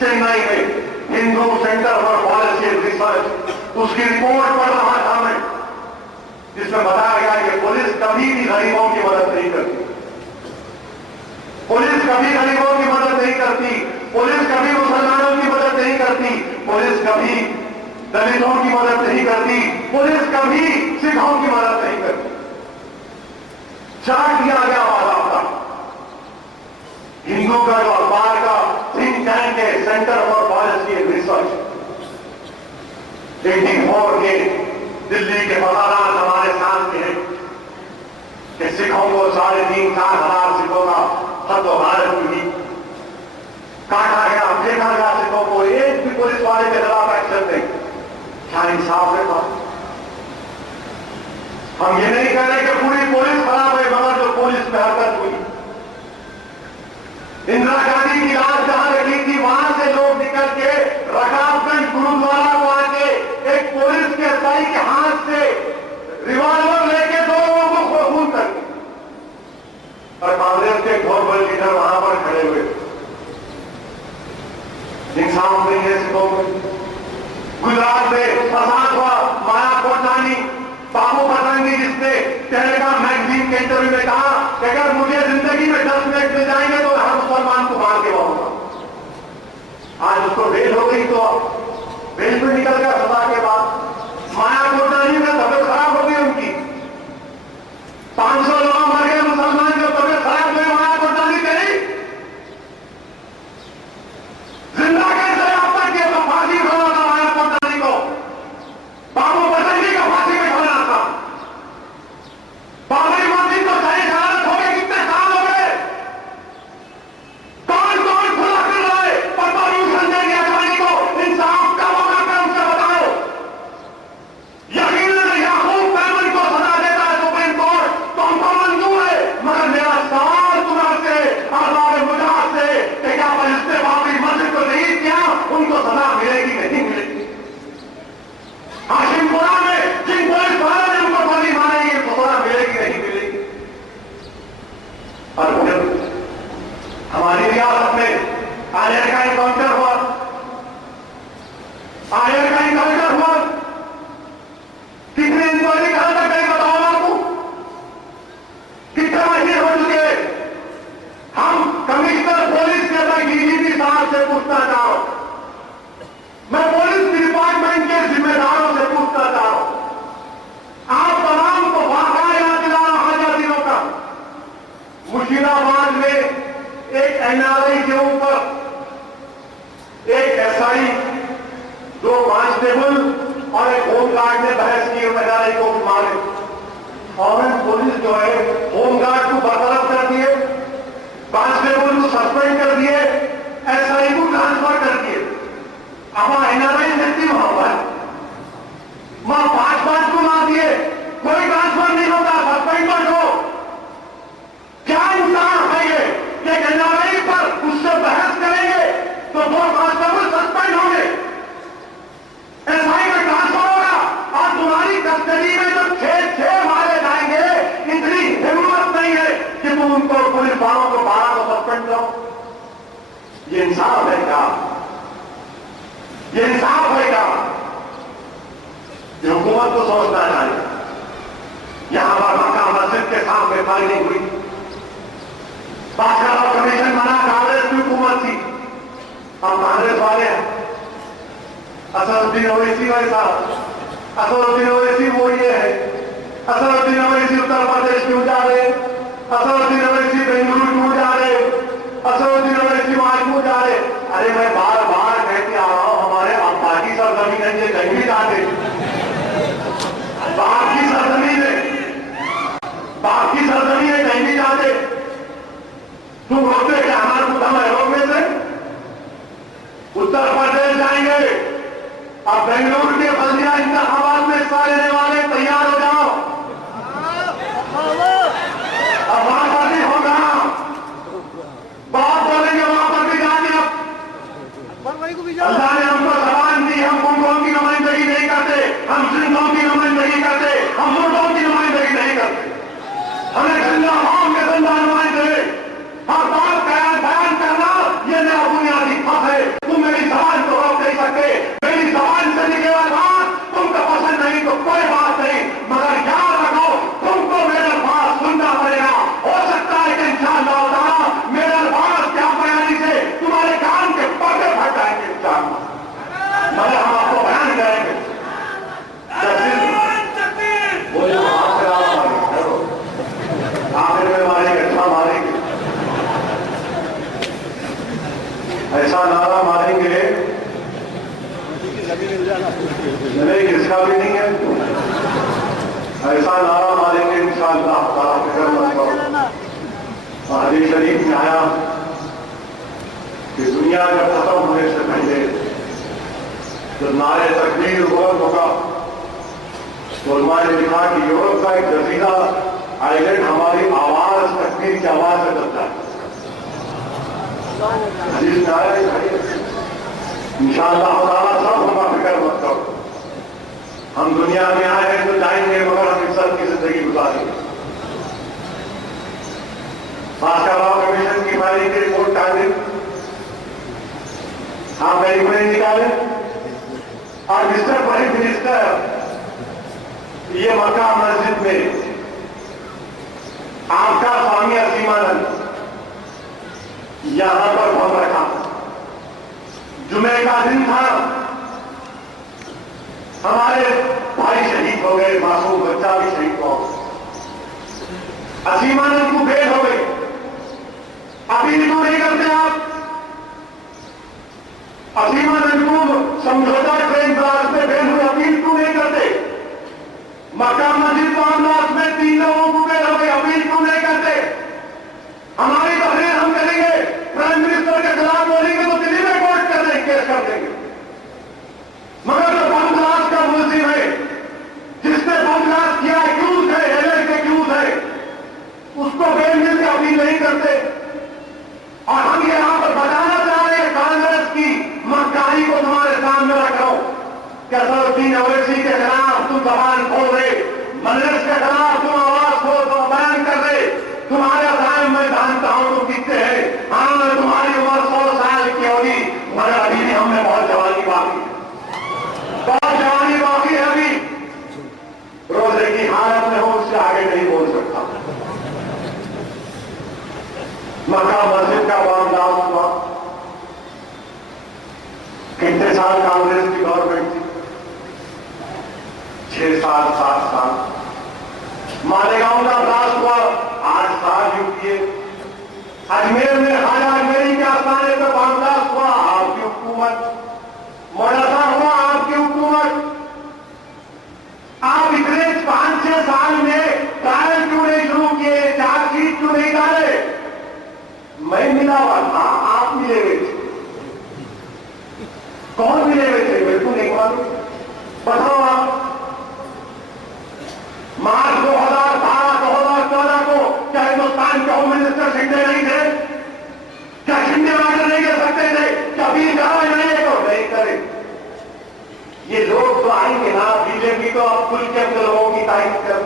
چنئی میں, Hindu centre for policy and research, اس کی رپورٹ پڑھ رہا تھا میں, جس میں بتایا گیا کہ پولیس کبھی بھی غریبوں کی مدد نہیں کرتی. پولیس کبھی غریبوں کی مدد نہیں کرتی, پولیس کبھی مسلمانوں کی مدد نہیں کرتی, پولیس کبھی دلتوں کی مدد نہیں کرتی, پولیس کبھی سکھوں کی مدد نہیں کرتی. چارٹ دیا گیا باضابطہ. ہندو کا جو اخبار کا تھنک ٹینک ہے centre for policy and research, 84 کے دلی کے فسادات ہمارے سامنے ہیں. کہ سکھوں کو 3,500 سکھوں کا حد و غارت ہوئی، کاٹا گیا، پھینکا گیا سکھوں کو، ایک بھی پولیس والے کے خلاف ایکشن نہیں. کیا انصاف ہے بات؟ ہم یہ نہیں کہہ رہے کہ پوری پولیس خراب ہے، مگر جو پولیس میں حرکت ہوئی، اندرا گاندھی کی لاش جہاں رکھی تھی وہاں سے لوگ نکل کے رکاب گنج گرودوارا کو آ کے ایک پولیس کے سائی کے ہاتھ سے ریوالور لے کے 2 لوگوں کو خون کر دی، اور کانگریس کے بہت بڑے لیڈر وہاں پر کھڑے ہوئے. انصاف نہیں ہے سکھوں میں. گجرات میں فساد ہوا، مایا کوٹانی، بابو پتنگی، جس نے ٹیلیگرام میگزین کے انٹرویو میں کہا کہ اگر مجھے زندگی میں 10 منٹ مل جائیں گے تو ہر مسلمان کو مار کے واؤں گا. آج اس کو بیل ہو گئی تو بیل پہ نکل گیا سزا کے بعد. مایا کوٹانی میں طبیعت خراب ہو گئی ان کی، 500 لوگ مر گئے مسلمان جو طبیعت خراب ہوئی. مایا کوٹانی کہیں زندہ کیسے اب تک یہ تو پھانسی کھولا تھا مایا کوٹانی کو، بابو پتنگی کو پھانسی میں کھولا تھا. بابری مسجد تو صحیح حالت ہو گئے، کتنے سال ہو گئے، کون کھلا کر رہا ہے پرمیشن دے گیا جانے کو؟ انصاف کا موقع پہ ان سے بتاؤ. یقیناً یعقوب میمن کو سزا دیتا ہے سپریم کورٹ تو ہم کو منظور ہے، مگر میرا سوال تمہارے سے احباب مجاہد سے کہ کیا جس نے بابری مسجد کو نہیں کیا ان کو سزا ملے گی نہیں ملے گی؟ ہاشم پورہ میں جن پولیس والوں نے ان کو گولی مارے گی تو سزا ملے گی نہیں ملے گی؟ اور پھر ہماری ریاست میں آئر کا انکاؤنٹر ہوا، کتنے انکوائری کہاں تک گئی بتاؤ آپ کو؟ کتنے مہینے ہو چکے؟ ہم کمشنر پولیس کے میں DGP صاحب سے پوچھنا چاہ رہا ہوں، میں پولیس ڈپارٹمنٹ کے ذمہ داروں سے پوچھنا چاہ رہا ہوں، آپ تمام کو واقعہ یاد دلانا حاجہ دنوں کا. مشیر آباد میں ایک NRI کے اوپر ایک SI، 2 کانسٹیبل اور ایک ہوم گارڈ نے بحث کی NRI کو مارے. فوراً پولیس جو ہے ہوم گارڈ کو برطرف کر دیے، کانسٹیبل کو سسپینڈ کر دیے، SI کو ٹرانسفر کر دیے. اب NRI دیکھتی وہاں پر وہاں 5 کو مار دیے، کوئی ٹرانسفر نہیں ہوتا، سسپینڈ مت ہو. کیا انصاف ہے یہ کہ NRI پر اس سے بحث کریں گے تو 2 کانسٹیبل سسپینڈ ہوں گے، SI میں ٹرانسفر ہوگا، اور تمہاری کسٹڈی میں جو 6 مارے جائیں گے، اتنی ہمت نہیں ہے کہ تم ان کو پولیس والوں کو 12 کو سسپینڈ کرو؟ یہ انصاف ہے کیا؟ یہ انصاف ہے کیا؟ یہ حکومت کو سوچنا چاہیے. یہاں پر مکہ مسجد کے سامنے فائرنگ ہوئی، بادشاہ کمیشن بنا، کانگریس کی حکومت تھی، ہم کانگریس والے ہیں. اسد الدین اویسی بھائی صاحب، اسد الدین اویسی وہ یہ ہے، اسد الدین اویسی اتر پردیش کیوں جا رہے، اسد الدین اویسی بنگلورو کیوں جا رہے، اسد الدین اویسی وہاں کیوں جا رہے؟ ارے میں بار بار کہتے آ رہا ہوں، ہمارے باقی سرزمین ہے یہ کہیں بھی جاتے، باقی سرزمین ہے کہیں بھی جاتے. تم روکتے کہ ہمارے کو ہم روک میں سے اتر پردیش جائیں گے. اب بنگلور کے بلدیہ انتخابات میں حصہ لینے والے تیار ہو جاؤ، اب وہاں پر بھی ہوگا، بہت بولیں گے وہاں پر بھی جانے. اب اللہ نے ہم کو زبان دی، ہم قوموں کی نمائندگی نہیں کرتے، ہم سندھوں کی نمائندگی کرتے، ہم مردوں کی نمائندگی نہیں کرتے. ہمیں زندہ قوم کے زندہ نمائندے ہر بات بیان کرنا یہ میرا بنیادی حق ہے. تم میری زبان کو روک نہیں سکتے، میری زبان سے نکلے والی بات تم کو پسند نہیں تو کوئی بات نہیں، مگر یاد رکھو تم کو میرے الفاظ سننا پڑے گا. ہو سکتا ہے کہ انشاءاللہ تعالیٰ میرے الفاظ کیا بیانی سے تمہارے کان کے پردے پھٹ جائیں گے انشاءاللہ، مگر ہم آپ کو بیان کریں گے. آخر میں ماریں گے، اچھا ماریں گے، ایسا نعرہ ماریں گے نہیں، کس کا بھی نہیں ہے. ایسا نعرہ ماریں گے انشاءاللہ تعالیٰ فکر مت کرو. حدیث شریف میں آیا کہ دنیا کا ختم ہونے سے پہلے جو نعرے تکبیر بلند ہوگا تو علماء نے لکھا کہ یورپ کا ایک جزیرہ آئلینڈ ہماری آواز تکبیر کی آواز سے ڈرتا ہے. حدیث میں آیا ہے انشاءاللہ تعالیٰ سب ہوگا فکر مت کرو. ہم دنیا میں آئے ہیں تو جائیں گے مگر ہم عزت کی زندگی گزاریں گے. بادشاہ لاء کمیشن کی فائلنگ کی رپورٹ ٹائم آپ میری بڑے نکالیں اور مسٹر پرائم منسٹر یہ مکہ مسجد میں آپ کا سوامی سیمانند یہاں پر بم رکھا. جمعے کا دن تھا, ہمارے بھائی شہید ہو گئے, معصوم بچہ بھی شہید ہو گیا, سیمانند کو بیل ہو گئی. اپیل کیوں نہیں کرتے آپ؟ سیمانند کو سمجھوتا ٹرین پلاس میں بیل ہوئے, اپیل کیوں نہیں کرتے؟ مکہ مسجد معاملات میں 3 لوگوں کو بیل ہو گئی, اپیل کیوں نہیں کرتے؟ ہماری تحریر ہم کریں گے, پرائم منسٹر کے خلاف بولیں گے تو دلی میں کورٹ کر دیں گے, کیس کر دیں گے. مگر جو بم بلاسٹ کا ملزم ہے, جس نے بم بلاسٹ کیا, ایکیوز ہے, ایلر کے ایکیوز ہے, اس کو بیل مل کے اپیل نہیں کرتے. اور ہم یہاں پر بتانا چاہ رہے ہیں کانگریس کی مکاری کو تمہارے سامنے رکھ رہا ہوں کہ اسدالدین اویسی کے خلاف تم زبان کھول رہے, مجلس کے خلاف تم آواز کھول بیان کر رہے. تمہارے عزائم میں جانتا ہوں تم کتنے ہیں. ہاں تمہاری عمر 100 سال کی ہوگی مگر ابھی بھی ہم نے بہت جوانی باقی ہے, بہت جوانی باقی ہے. ابھی روزے کی حالت میں ہوں, اس سے آگے نہیں بول سکتا. مکہ مسجد کا معاملہ ہوا, کتنے سال کانگریس کی گورنمنٹ تھی؟ 6 سال 7 سال. مالیگاؤں کا بلاسٹ ہوا 8 سال UPA. اجمیر میں خواجہ اجمیری کے آستانے پہ بم بلاسٹ ہوا, آپ کی حکومت. موڑسا ہوا, آپ کی حکومت. آپ اتنے 5-6 سال میں ٹرائل کیوں نہیں شروع کیے, چارج شیٹ کیوں نہیں ڈالے؟ میں ملا ہوا تھا, آپ ملے ہوئے تھے. کون ملے ہوئے تھے میرے کو نہیں معلوم, بتاؤ آپ. مارچ 2012-2014 کو کیا ہندوستان کے ہوم منسٹر شنڈے نہیں تھے؟ کیا شنڈے آرڈر نہیں کر سکتے تھے؟ کیا اپیل کرا نہیں تو نہیں کرے. یہ لوگ تو آئیں گے نا, بی جے پی تو اب کھل کے اپنے لوگوں کی تعریف کر.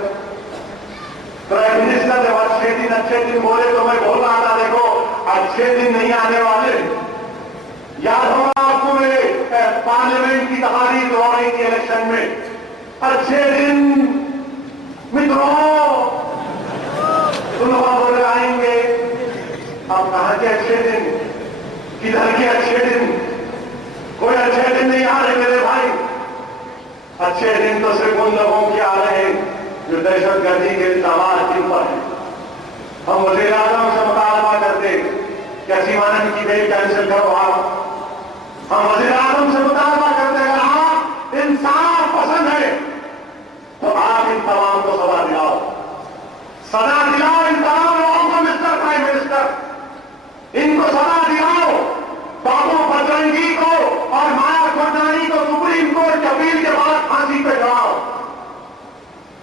پرائم منسٹر نے بات 6 دن اچھے دن بولے تو میں بول رہا تھا دیکھو اچھے دن نہیں آنے والے. یاد ہوگا آپ کو میرے پارلیمنٹ کی تقاریر ہو رہی تھی الیکشن میں, اچھے دن متروں تم لوگ آئیں گے. اب کہاں کے اچھے دن, کدھر کے اچھے دن؟ کوئی اچھے دن نہیں آ رہے میرے بھائی. اچھے دن تو صرف ان لوگوں کے آ رہے ہیں جو دہشت گردی کے الزامات جن پر ہیں. ہم وزیر اعظم سے مطالبہ کرتے کہ سیمانند کی بیل کینسل کرو. ہم وزیر اعظم سے مطالبہ کرتے اگر آپ انصاف پسند ہے تو آپ ان تمام کو سزا دلاؤ, سزا دلاؤ ان تمام لوگوں کو. مسٹر پرائم منسٹر, ان کو سزا دلاؤ. بابو بجرنگی کو اور مایا کوٹانی کو سپریم کورٹ کی اپیل کے بعد پھانسی پہ چڑھاؤ.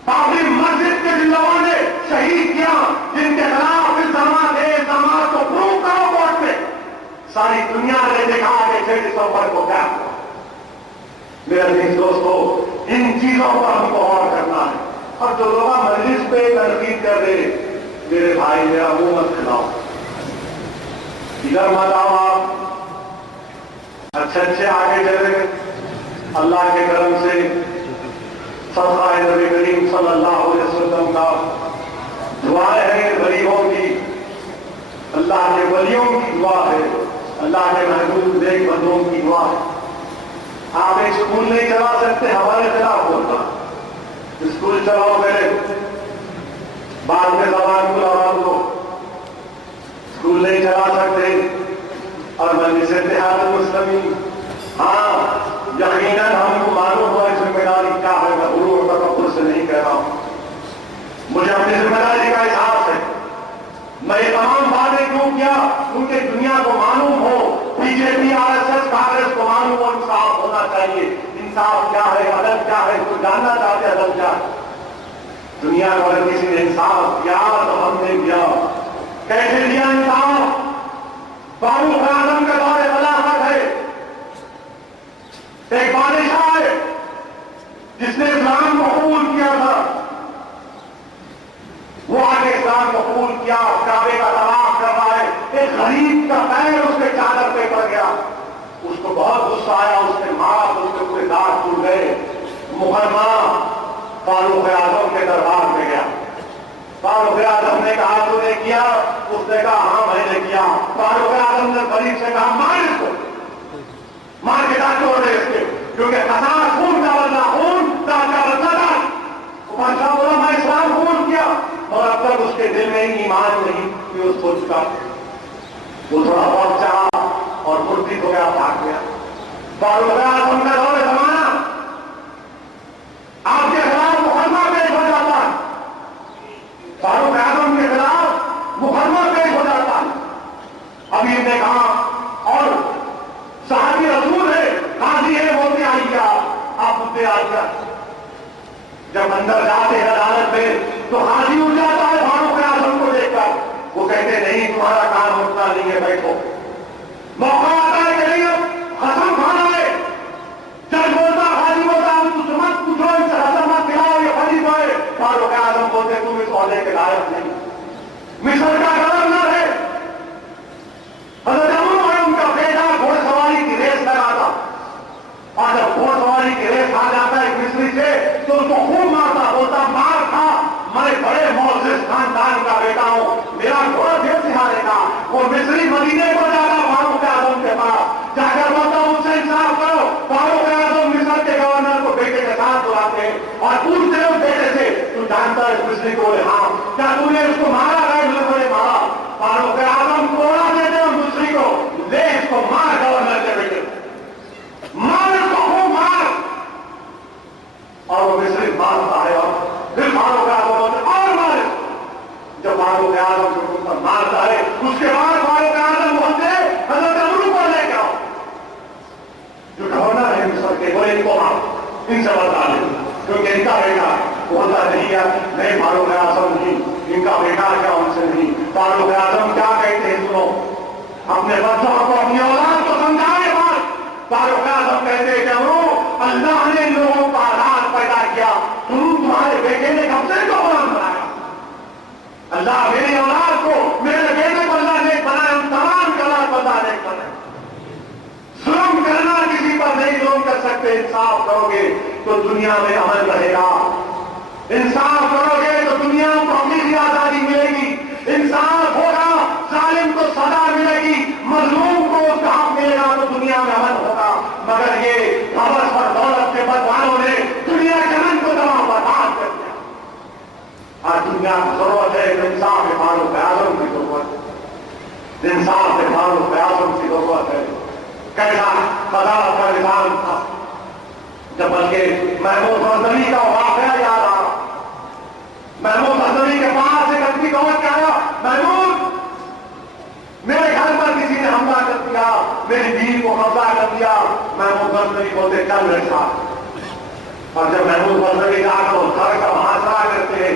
بابری مسجد کے جن لوگوں نے شہید کیا, جن کے خلاف الزامات کو پروو کرو کورٹ میں. ساری دنیا نے دیکھا کہ 6 دسمبر کو کیا ہوا. میرے عزیز دوستو, ان چیزوں پر ہم کو غور کرنا ہے. اور جو لوگ مجلس پہ تنقید کر رہے, میرے بھائی میرا منہ مت کھلاؤ, ادھر مت آؤ. آپ اچھے آگے چلے گئے. اللہ کے کرم سے صدقہ نبی کریم صلی اللہ علیہ وسلم کا دعا ہے غریبوں کی, اللہ کے ولیوں کی دعا ہے, اللہ کے محبوب نیک بندوں کی دعا ہے. آپ ایک اسکول نہیں چلا سکتے, ہمارے خلاف ہوتا. اسکول چلاؤ پہلے, بعد میں زبان کو لڑا دو. اسکول نہیں چلا سکتے. اور مجلس اتحاد المسلمین, ہاں یقیناً ہم کو معلوم ہوا ذمہ داری کیا ہے. میں غرور اور تکبر سے نہیں کہہ رہا ہوں, مجھے اپنی عدل کیا ہے، تو جاننا چاہتے عدل کیا ہے؟ دنیا کو اگر کسی نے انصاف کیا تو ہم نے دیا. کیسے دیا انصاف؟ فاروق اعظم کا دور خلافت ہے. ایک بادشاہ ہے جس نے اسلام کو قبول کیا تھا. وہ آگے اسلام کو قبول کیا، کعبے کا طواف کر رہا ہے، ایک غریب کا پیر اس کے چادر پہ پڑ گیا. اس کو بہت غصہ آیا، اس نے مارا تو اس کے پورے دانت ٹوٹ گئے. مقدمہ فاروق اعظم کے دربار میں گیا. فاروق اعظم نے کہا تو نے کیا؟ اس نے کہا ہاں میں نے کیا. فاروق اعظم نے غریب سے کہا مار اس کو، مار کے دانت توڑ دے اس کے، کیونکہ قصاص خون کا بدلہ خون، دانت کا بدلہ دانت. بادشاہ بولا میں اسلام قبول کیا، اور اب تک اس کے دل میں ایمان نہیں کہ اس کو چکا. وہ تھوڑا بہت چاہا اور مرتد ہو گیا، بھاگ گیا. فاروق اعظم کا دور زمانہ آپ کے خلاف مقدمہ پیش ہو جاتا ہے، فاروق اعظم کے خلاف مقدمہ پیش ہو جاتا ہے. ابھی نے کہا اور صحابی رسول ہے، قاضی ہے، بولتے آئیے آپ مدعے آئیے. جب اندر جاتے ہیں عدالت میں تو قاضی اٹھ جاتا ہے فاروق اعظم کو دیکھ کر. وہ کہتے نہیں تمہارا کام اٹھنا نہیں ہے، بیٹھو. موقع آتا ہے کہ نہیں قسم کھانا ہے. جج بولتا، قاضی بولتا تم مت پوچھو، ان سے قسم مت کھلاؤ، یہ خلیفہ ہے. فاروق اعظم بولتے تم اس عہدے کے لائق نہیں. مصر کا گورنر ہے، حضرت عمر اور ان کا بیٹا گھوڑ سواری کی ریس لگاتا، اور جب گھوڑ سواری کی ریس آ جاتا ہے مصری سے تو اس کو خوب مارتا، بولتا مار کھا، میں بڑے معزز خاندان کا بیٹا ہوں، میرا گھوڑا پھر سکھانے کا. وہ مصری مدینے کو جاتا فاروق اعظم کے پاس، جا کر بولتا مجھ سے انصاف کرو. فاروق اعظم مصر کے گورنر کو بیٹے کے ساتھ بلاتے ہیں اور پوچھتے ہیں بیٹے سے تو جانتا ہے اس مصری کو؟ ہاں. کیا تم نے اس کو مارا؟ ہے مارا. فاروق اعظم کوڑا دیتے ہیں مصری کو، لے اس کو مار گورنر کے بیٹے، مار اس کو خوب مار. اور وہ مصری مارتا ہے اور پھر فاروق اعظم ہوتے اور مارے. جب فاروق اعظم کو پر مارتا ہے اس کے بعد فاروق اعظم ہوتے حضرت عمر کو لے کے آؤ جو گورنر ہے مصر کے، وہ ان کو مارو، ان سے بتا دیں کیونکہ ان کا بیٹا ہوتا نہیں ہے. نہیں فاروق اعظم نہیں، ان کا بیٹا کیا ان سے نہیں. فاروق اعظم کیا کہتے ہیں سنو، اپنے بچوں کو اپنی اولاد کو سمجھائے بات. فاروق اعظم کہتے ہیں کہ اللہ نے ان لوگوں کا آزاد پیدا کیا، تمہارے بیٹے نے کب سے کو غلام بنایا؟ اللہ میری اولاد کو، میرے بیٹے کو اللہ نے بنایا، ہم تمام کے اولاد کو اللہ نے بنایا. ظلم کرنا کسی پر نہیں ظلم کر سکتے. انصاف کرو گے تو دنیا میں امن رہے گا، انصاف کرو گے تو دنیا کو اپنی آزادی ملے گی. انصاف ہوگا ظالم کو سزا ملے گی، مظلوم کو اس کا حق ملے گا تو دنیا میں امن ہوگا. مگر یہ حوث اور دولت کے بدوانوں نے دنیا کے امن کو تمام برباد کر دیا. آج دنیا کی ضرورت ہے انصاف فاروق اعظم کی ضرورت ہے، انصاف فاروق اعظم کی ضرورت ہے. کیسا قضاوت کا نظام تھا، جب بلکہ محمود غزنوی کا واقعہ یاد آ رہا. محمود غزنوی کے پاس ایک آدمی پہنچ کے آیا، محمود میرے گھر پر کسی نے حملہ کر دیا، میری بیوی کو قبضہ کر دیا. محمود غزنوی بولتے چل میرے ساتھ. اور جب محمود غزنوی جا کر اس گھر کا محاصرہ کرتے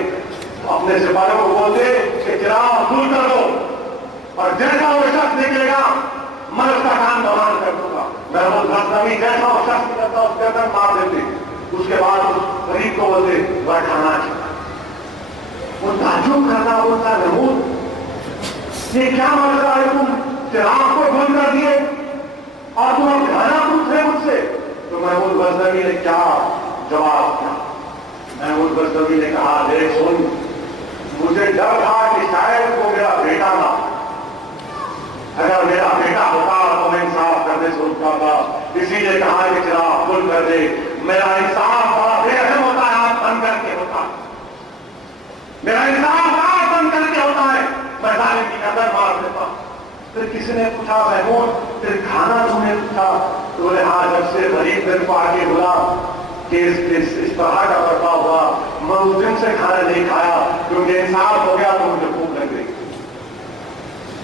اپنے سپاہیوں کو بولتے کہ چراغ دور کر دو اور جیسا وہ شخص نکلے گا میں اس کا کام دوبارہ کر دوں گا. محمود غزنوی جیسا وہ شخص نکلتا اس کے اندر مار دیتے. اس کے بعد اس غریب کو بولتے بیٹھانا چاہیے. وہ تعجب کرتا بولتا محمود یہ کیا مسئلہ ہے، تم چراغ کو بند کر دیے اور تم اب کھانا پوچھ رہے مجھ سے؟ تو محمود غزنوی نے کیا جواب دیا؟ محمود غزنوی نے کہا دیکھ سن، مجھے ڈر تھا کہ شاید وہ میرا بیٹا تھا، اگر میرا بیٹا ہوتا تو میں انصاف کرنے سے رکتا تھا، اسی لیے کہا کہ چراغ بند کر دے. میرا انصاف بڑا بے رحم ہوتا ہے، آپ بند کر کے ہوتا ہے. میرا انصاف آپ بند کر کے ہوتا ہے، میں ظالم کی قدر مار دیتا. پھر کسی نے پوچھا محمود پھر کھانا تم نے پوچھا؟ تو بولے ہاں، جب سے غریب میرے کو آگے بولا کہ اس طرح کا برتا ہوا میں اس دن سے کھانا نہیں کھایا، کیونکہ انصاف ہو گیا تو مجھے بھوک لگ رہی.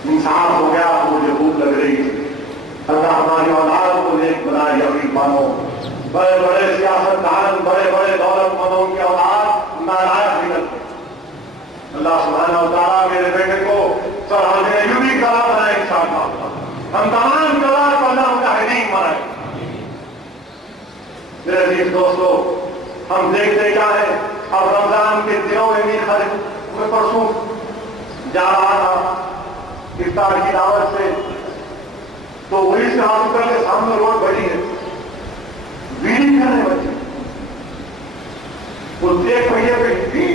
انصاف ہو گیا تو مجھے بھوک لگ رہی. اللہ ہماری اولاد کو نیک بنائے. ابھی مانو بڑے بڑے سیاستدان، بڑے بڑے دولت مندوں کی اولاد نالائق نکلتے. اللہ سبحانہ و تعالیٰ میرے بیٹے کو سرحد ایوبی کلا بنائے انشاءاللہ. ہم تمام کلا کو اللہ مجاہدین بنائے. میرے عزیز دوستو، ہم دیکھتے کیا ہے، اب رمضان کے دنوں میں بھی میں پرسوں جا رہا تھا افطار کی دعوت سے، تو وہی سے ہاسپٹل کے سامنے روڈ بڑی ہے، ویڈنگ کرنے بچے وہ دیکھ پہیے پہ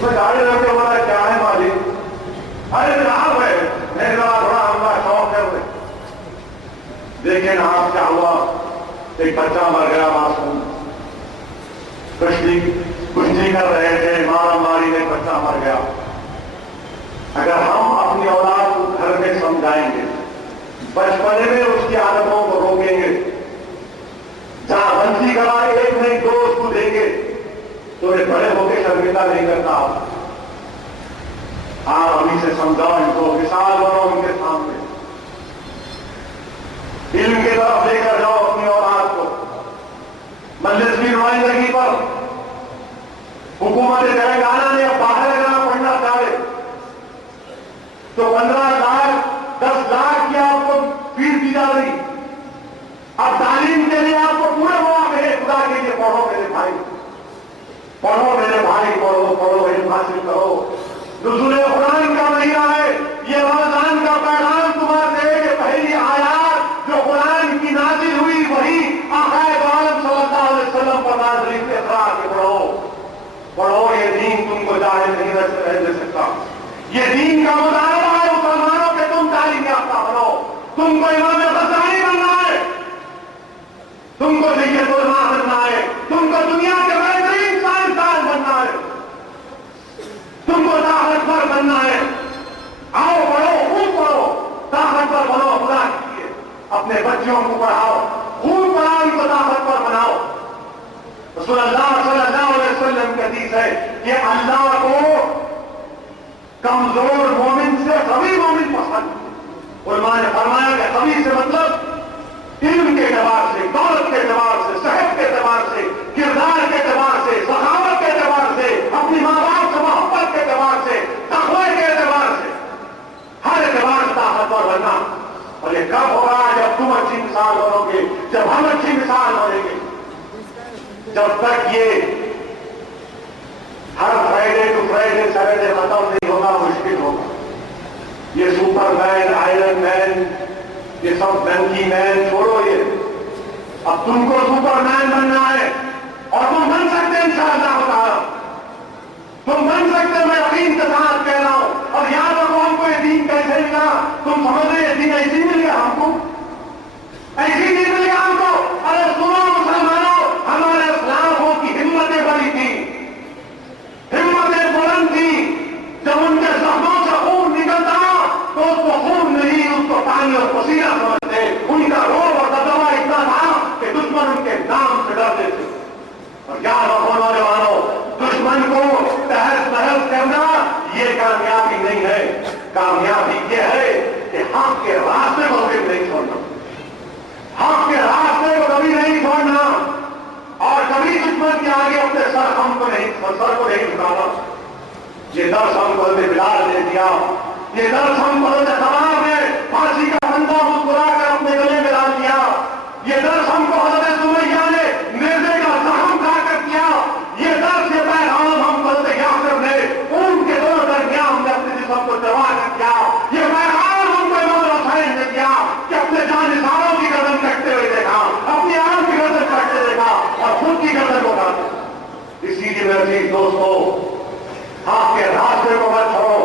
میں گاڑی رکھ کے بولا کیا ہے مالک؟ ارے جناب ہے، میں تھوڑا ہمارا شوق ہے. دیکھیں نا آپ کیا ہوا، ایک بچہ مر گیا معصوم. کشتی کر رہے تھے، مارا ماری میں بچہ مر گیا. اگر ہم اپنی اولاد کو گھر میں سمجھائیں گے، بچپنے میں اس کی عادتوں کو روکیں گے، جہاں بنسی کرا ایک نہیں دو اس کو دیں گے تو یہ بڑے ہو کے شرمندہ نہیں کرتا. آپ ابھی سے سمجھاؤ ان کو، مثال بنو ان کے سامنے، علم کی طرف لے کر جاؤ اپنی اولاد کو. مجلس کی نمائندگی پر حکومت تلنگانہ نے اب باہر جانا پڑھنا چاہے تو 15 لاکھ 10 لاکھ کی آپ کو فیس دی جا رہی. اب تعلیم کے لیے آپ کو پورے مواقع ہے. خدا کے لیے پڑھو میرے بھائی، پڑھو میرے بھائی، پڑھو پڑھو، علم حاصل کرو. نزول قرآن کا مہینہ ہے، یہ رمضان کا پیغام تمہارے کہ پہلی آیات جو قرآن کی نازل ہوئی وہی آقا عالم صلی اللہ علیہ وسلم پر نازل ہوئی. اقرا کے پڑھو پڑھو، یہ دین تم کو جاہل نہیں رہ دے سکتا. یہ دین کا مطالبہ ہے مسلمانوں کے، تم تعلیم یافتہ بنو. تم کو امام غزالی بننا ہے، تم کو سید علماء بننا ہے، تم کو دنیا کے بہترین سائنسدان بننا ہے، تم کو طاقتور بننا ہے. آؤ پڑھو، خوب پڑھو، طاقتور بنو. خدا کیجیے اپنے بچوں کو پڑھاؤ، خوب پڑھاؤ، ان کو طاقتور بناؤ. رسول اللہ صلی اللہ علیہ وسلم کی حدیث ہے کہ اللہ کو کمزور مومن سے قوی مومن پسند. علماء نے فرمایا کہ قوی سے مطلب علم کے اعتبار سے، دولت کے اعتبار سے، صحت کے اعتبار سے، کردار کے اعتبار سے، سخاوت کے اعتبار سے، اپنی ماں باپ سے محبت کے اعتبار سے، تقوی کے اعتبار سے، ہر اعتبار سے طاقتور بننا. اور یہ کب ہوگا؟ جب تم اچھی مثال بنو گے، جب ہم اچھی مثال بنیں گے. جب تک یہ ہر فرائیڈے ٹو فرائیڈے سیٹرڈے ختم نہیں ہوگا مشکل ہوگا. یہ سپر مین، آئرن مین، یہ سب بینکی مین چھوڑو. یہ اب تم کو سپر مین بننا ہے اور تم بن سکتے انشاءاللہ تعالی. تم بن سکتے، میں یقین کے ساتھ کہہ رہا ہوں. اور یاد رکھو ہم کو یہ دین کیسے ملا. تم سمجھ رہے یہ دین ایسی مل گیا ہم کو، ایسی نہیں مل گیا ہم کو. ارے سنو مسلمانوں، ہمارے اسلاموں کی ہمتیں بڑی تھی، ہمتیں بلند تھی. جب ان کے زخموں سے خون نکلتا تو اس کو خون نہیں، اس کو پانی اور پسینہ سمجھتے. ان کا روب اور دبدبا اتنا تھا کہ دشمن ان کے نام سے ڈرتے تھے. اور یاد رکھو نوجوانوں، دشمن کو تہس نہس کرنا یہ کامیابی نہیں ہے. کامیابی یہ ہے کہ حق کے راستے کو کبھی نہیں چھوڑنا، حق کے راستے کو کبھی نہیں چھوڑنا، اور کبھی دشمن کے آگے اپنے سر کو نہیں جھکانا. یہ درس ہم کو حضرت بلال نے دیا، یہ درس ہم کو حضرت خباب نے پھانسی کا پھندا مسکرا کر اپنے گلے میں ڈال دیا. یہ درس ہم کو حضرت سمیہ نے نیزے کا زخم کھا کر دیا. یہ درس، یہ پیغام ہم کو حضرت یاسر نے ان کے دونوں درمیان میں اپنے جسم کو دبا کر دیا. یہ پیغام ہم کو امام حسین نے دیا کہ اپنے جانثاروں کی گردن کٹتے ہوئے دیکھا، اپنی آنکھ کی گردن کاٹتے دیکھا اور خود کی گردن کو کاٹتے. اسی لیے میرے عزیز دوستو، آپ کے راستے کو مت چھوڑو.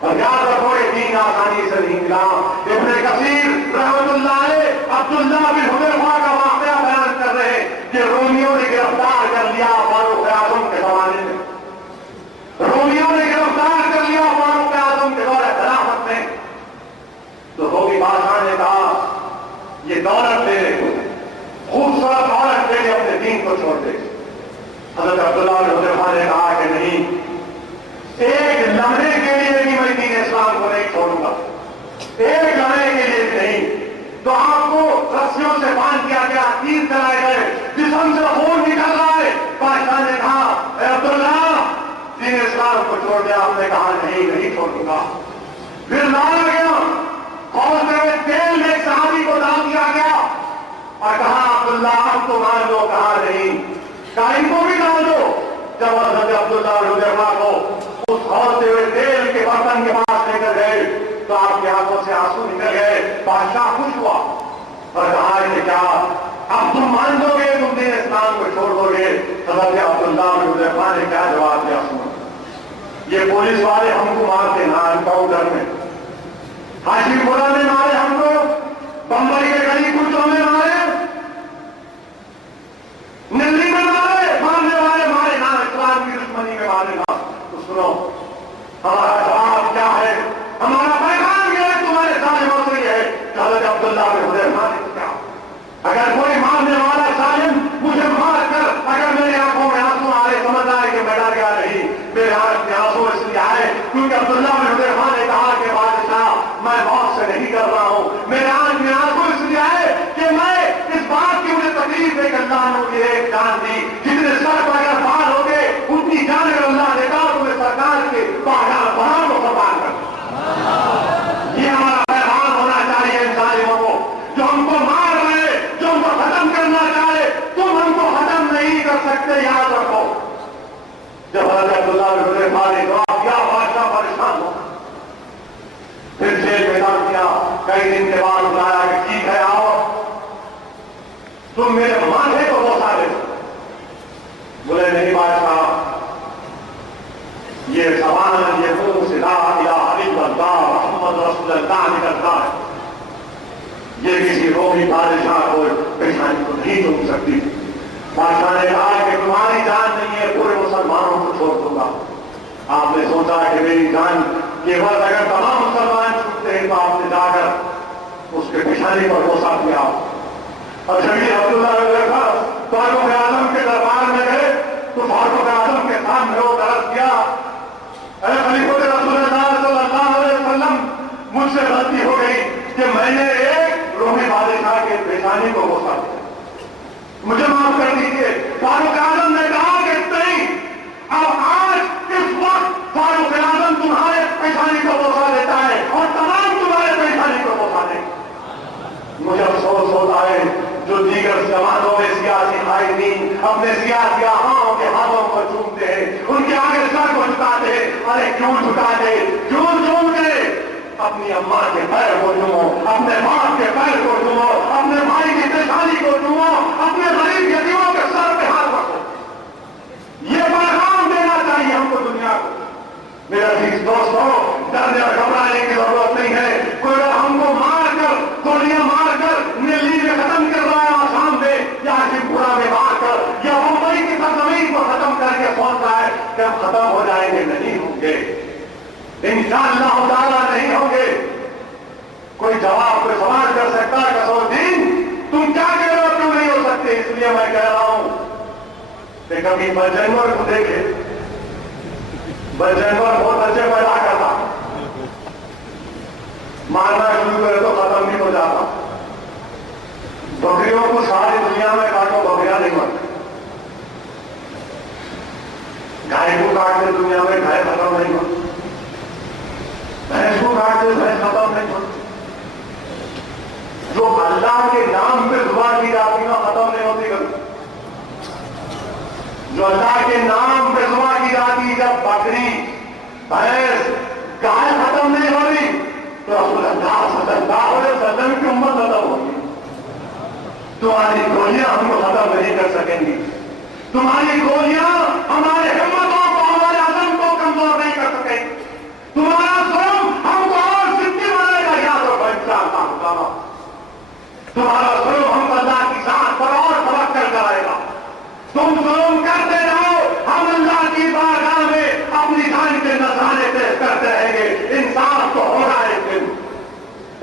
اور یاد رکھو یہ دین آسانی سے نہیں ملا. ابن کثیر رحمت اللہ علیہ عبداللہ بن حذیفہ کا واقعہ بیان کر رہے ہیں کہ رومیوں نے گرفتار کر لیا فاروق اعظم کے زمانے میں. رومیوں نے گرفتار کر لیا فاروق اعظم کے دور خلافت میں. تو رومی بادشاہ نے کہا یہ دولت دے دے، خوبصورت دولت دے دے، اپنے دین کو چھوڑ دے. حضرت عبداللہ بن حذیفہ نے کہا کہ نہیں، ایک لمحے کے لیے بھی میں دین اسلام کو نہیں چھوڑوں گا، ایک لمحے کے لیے بھی نہیں. تو آپ کو رسیوں سے باندھ دیا گیا، 30 چلائے گئے، جسم سے خون نکل رہا ہے. بادشاہ نے کہا اے عبداللہ دین اسلام کو چھوڑ دیا. آپ نے کہا نہیں چھوڑوں گا. پھر لایا گیا کھولتے ہوئے تیل میں ایک صحابی کو ڈال دیا گیا اور کہا عبداللہ آپ تو مان لو. کہا نہیں. کہا ان کو بھی ڈال دو. جب حضرت عبداللہ حذیفہ کو اس کھولتے ہوئے تیل کے برتن کے پاس لے کر گئے تو آپ کے ہاتھوں سے آنسو نکل گئے. بادشاہ خوش ہوا اور کہا کہ کیا اب تم مان دو گے، تم دین اسلام کو چھوڑ دو گے؟ حضرت عبداللہ حذیفہ نے کیا جواب دیا سنو. یہ پولیس والے ہم کو مارتے نا انکاؤنٹر میں، حاجی پورا میں مارے ہم کو، بمبئی کے گلی کوچوں میں مارے، نلی میں مارے، مارنے والے مارے نا، اسلام کی دشمنی میں مارے نا. تو سنو ہمارا جواب کیا ہے، ہمارا پیغام یہ ہے تمہارے ظالموں سے یہ ہے کہ حضرت عبداللہ بن حذیفہ نے کیا اگر کوئی مارنے والا ظالم مجھے مار کر اگر میری آنکھوں میں آنسو آ رہے سمجھ آئے کہ میں ڈر گیا. نہیں، میرے آنکھ میں آنسو اس لیے آئے کیونکہ عبداللہ بن حذیفہ نے کہا کہ بادشاہ میں موت سے نہیں ڈر رہا ہوں. میرے آنکھ میں آنسو اس لیے آئے کہ میں اس بات کی مجھے تکلیف ہے کہ اللہ نے مجھے ایک جان دی. جتنے سر پر اگر بال ہو گئے اتنی جان اگر اللہ نے کہا تمہیں سرکار کے باہر بہار کو قربان کر. یہ ہمارا پیغام ہونا چاہیے ان ظالموں کو جو ہم کو مار رہے، جو ہم کو ختم کرنا چاہے. تم ہم کو ختم نہیں کر سکتے، یاد رکھو. جب حضرت عبداللہ بن حذیفہ نے جواب دیا بادشاہ پریشان ہو، پھر جیل میں ڈال دیا. کئی دن کے بعد بلایا کہ ٹھیک ہے آؤ تم میرے ماتھے کو بوسا دے. بولے نہیں بادشاہ، یہ زبان یہ منہ سے لا الہ الا اللہ محمد رسول اللہ نکلتا ہے، یہ کسی رومی بادشاہ کو پریشانی کو نہیں روک سکتی. بادشاہ نے کہا کہ تمہاری جان نہیں ہے، پورے مسلمانوں کو چھوڑ دوں گا. آپ نے سوچا کہ میری جان کے بعد اگر تمام مسلمان چھوٹتے ہیں تو آپ نے جا کر اس کے پیشانی پر بوسا دیا. اور جب یہ عبداللہ حذیفہ فاروق اعظم کے دربار میں گئے تو فاروق اعظم کے سامنے وہ عرض کیا اے خلیفۃ رسول اللہ صلی اللہ علیہ وسلم، مجھ سے غلطی ہو گئی کہ میں نے ایک رومی بادشاہ کے پیشانی کو بوسا دیا، مجھے معاف کر دیجیے. فاروق اعظم نے کہا کہ نہیں، اب آج اس وقت فاروق اعظم تمہارے پیشانی کو بوسا دیتا ہے اور تمام تمہارے پیشانی کو بوسا دیں. مجھے افسوس ہوتا ہے جو دیگر زمانوں میں سیاسی قائدین اپنے سیاسی آہاؤں کے ہاتھوں کو چومتے ہیں، ان کے آگے سر کو جھکاتے ہیں. ارے کیوں جھکاتے، کیوں چومتے؟ اپنی اماں کے پیر کو چومو، اپنے باپ کے پیر کو چومو، اپنے بھائی کی پیشانی کو چومو، اپنے غریب یتیموں کے سر پہ ہاتھ رکھو. یہ پیغام دینا چاہیے ہم کو دنیا کو. میرے عزیز دوستوں، ڈرنے اور گھبرانے کی ضرورت نہیں ہے. کوئی اگر ہم کو مار کر، گولیاں مار کر نیلی میں ختم کر رہا ہے آسام میں یا شیوپورا میں مار کر یا ممبئی کی سرزمین کو ختم کر کے سوچ رہا ہے کہ ہم ختم ہو جائیں گے، نہیں ہوں گے انشاءاللہ تعالیٰ نہیں ہوں گے. کوئی جواب کوئی سوال کر سکتا ہے کہ سعودین تم کیا کہہ رہے ہو، کیوں نہیں ہو سکتے؟ اس لیے میں کہہ رہا ہوں کہ کبھی بجنور کو دیکھے، بجنور بہت اچھے پیدا کرتا، مارنا شروع کرے تو ختم نہیں ہو جاتا. بکریوں کو ساری دنیا میں کاٹو، بکریاں نہیں مرتی. گائے کو کاٹتے دنیا میں گائے ختم نہیں ہوتی، بھینس کو کاٹتے بھینس ختم نہیں ہوتی. جو اللہ کے نام پہ دعا کی جاتی ہے ختم نہیں ہوتی کبھی. جو اللہ کے نام پہ دعا کی جاتی، جب بکری بھینس گائے ختم نہیں ہو رہی تو رسول اللہ صلی اللہ علیہ وسلم کی امت ختم ہوگی. تمہاری گولیاں ہم کو ختم نہیں کر سکیں گی، تمہاری گولیاں ہمارے ہمتوں کو، ہمارے عزم کو کمزور نہیں کر سکیں. تمہارا ظلم ہم کو اور زندگی بنائے گا، یاد رکھو انشاءاللہ تعالیٰ. تمہارا ظلم ہم کو اللہ کی ذات پر اور توکل کرائے گا. تم ظلم کرتے رہو، ہم اللہ کی بارگاہ میں اپنی جان کے نذرانے پیش کرتے رہیں گے. انصاف تو ہوگا، ایک دن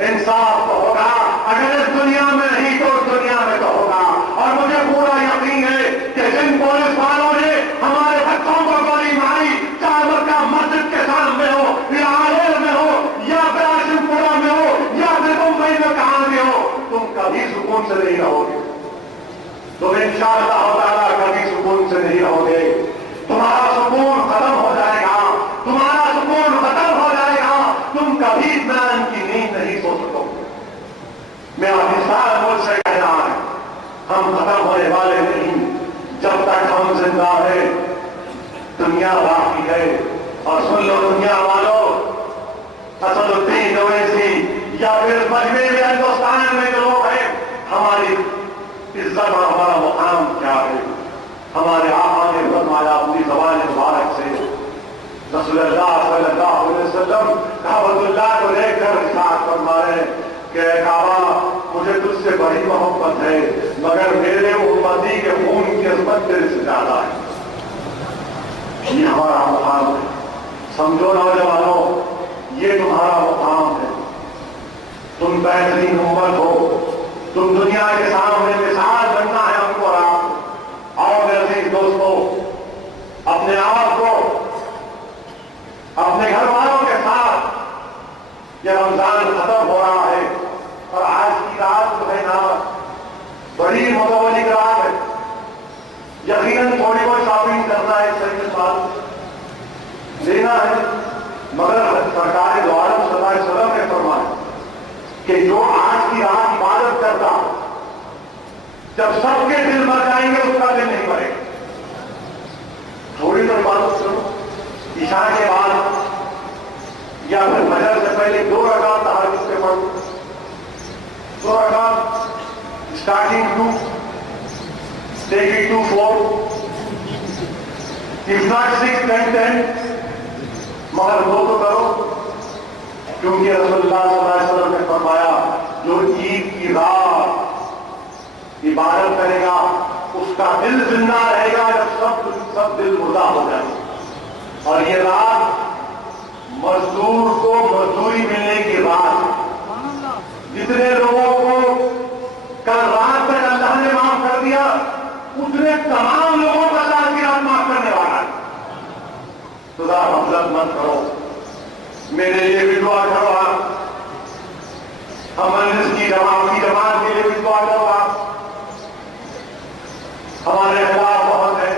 انصاف تو ہوگا. اگر اس دنیا میں نہیں تو اس دنیا میں تو ہوگا. اور مجھے پورا یقین ہے کہ جن پولیس والوں نے ہمارے بچوں کو گولی ماری، چاہے مکہ مسجد کے سامنے ہو یا آلیر میں ہو یا پھر آشم پورا میں ہو یا پھر ممبئی میں کہاں بھی ہو، تم کبھی سکون سے نہیں رہو گے. تم انشاءاللہ تعالیٰ کبھی سکون سے نہیں رہو گے. تمہارا سکون ختم ہو جائے گا, تمہارا سکون ختم ہو جائے گا, تم کبھی اطمینان کی نیند نہیں سو سکو گے. میرا پاکستان ملک سے کہنا ہے, ہم ختم ہونے والے نہیں. جب تک ہم زندہ ہیں دنیا باقی ہے. اور سن لو دنیا والوں, اسد الدین اویسی یا پھر مجمع میں ہندوستان میں جو لوگ ہیں, ہماری عزت اور ہمارا مقام کیا ہے؟ ہمارے آقا نے فرمایا اپنی زبان مبارک سے, رسول اللہ صلی اللہ علیہ وسلم کعبۃ اللہ کو لے کر ارشاد فرما رہے کہ اے کعبہ مجھے تجھ سے بڑی محبت ہے, مگر میرے امتی کے خون کی عظمت تیرے سے زیادہ ہے. یہ ہمارا مقام ہے. سمجھو نوجوانوں, یہ تمہارا مقام ہے. تم بہترین امت ہو, تم دنیا کے سامنے مثال بننا ہے ہم کو. اور آپ اور میرے عزیز دوستوں, اپنے آپ کو اپنے گھر والوں کے ساتھ یہ رمضان ختم ہو رہا ہے, اور آج کی رات جو ہے نا بڑی متولی رات ہے. یقیناً تھوڑی بہت شاپنگ کرنا ہے, صحیح بات لینا ہے, مگر سرکار دو عالم صلی اللہ علیہ وسلم نے فرمایا کہ جو آج کی رات عبادت کرتا, جب سب کے دل مر جائیں گے اس کا دل نہیں مرے گا. تھوڑی تو عبادت کرو, عشاء کے بعد یا پھر فجر سے پہلے 2 رکعت تہجد کے پڑھو. 2 رکعت starting to take it to 4, if not 6 then 10, مگر 2 تو کرو, کیونکہ رسول اللہ صلی اللہ علیہ وسلم نے فرمایا جو عید کی رات عبادت کرے گا اس کا دل زندہ رہے گا جب سب دل مردہ ہو جائے. اور یہ رات مزدور کو مزدوری ملنے کی رات. جتنے لوگوں کو کل رات تک اللہ نے معاف کر دیا, اتنے تمام لوگوں کا اللہ کی رات معاف کرنے والا ہے. خدا غفلت مت کرو, میرے لیے بھی دعا کرو. آپ ہم کی جماعت کے لیے بھی دعا کرو. آپ ہمارے خلاف بہت ہے,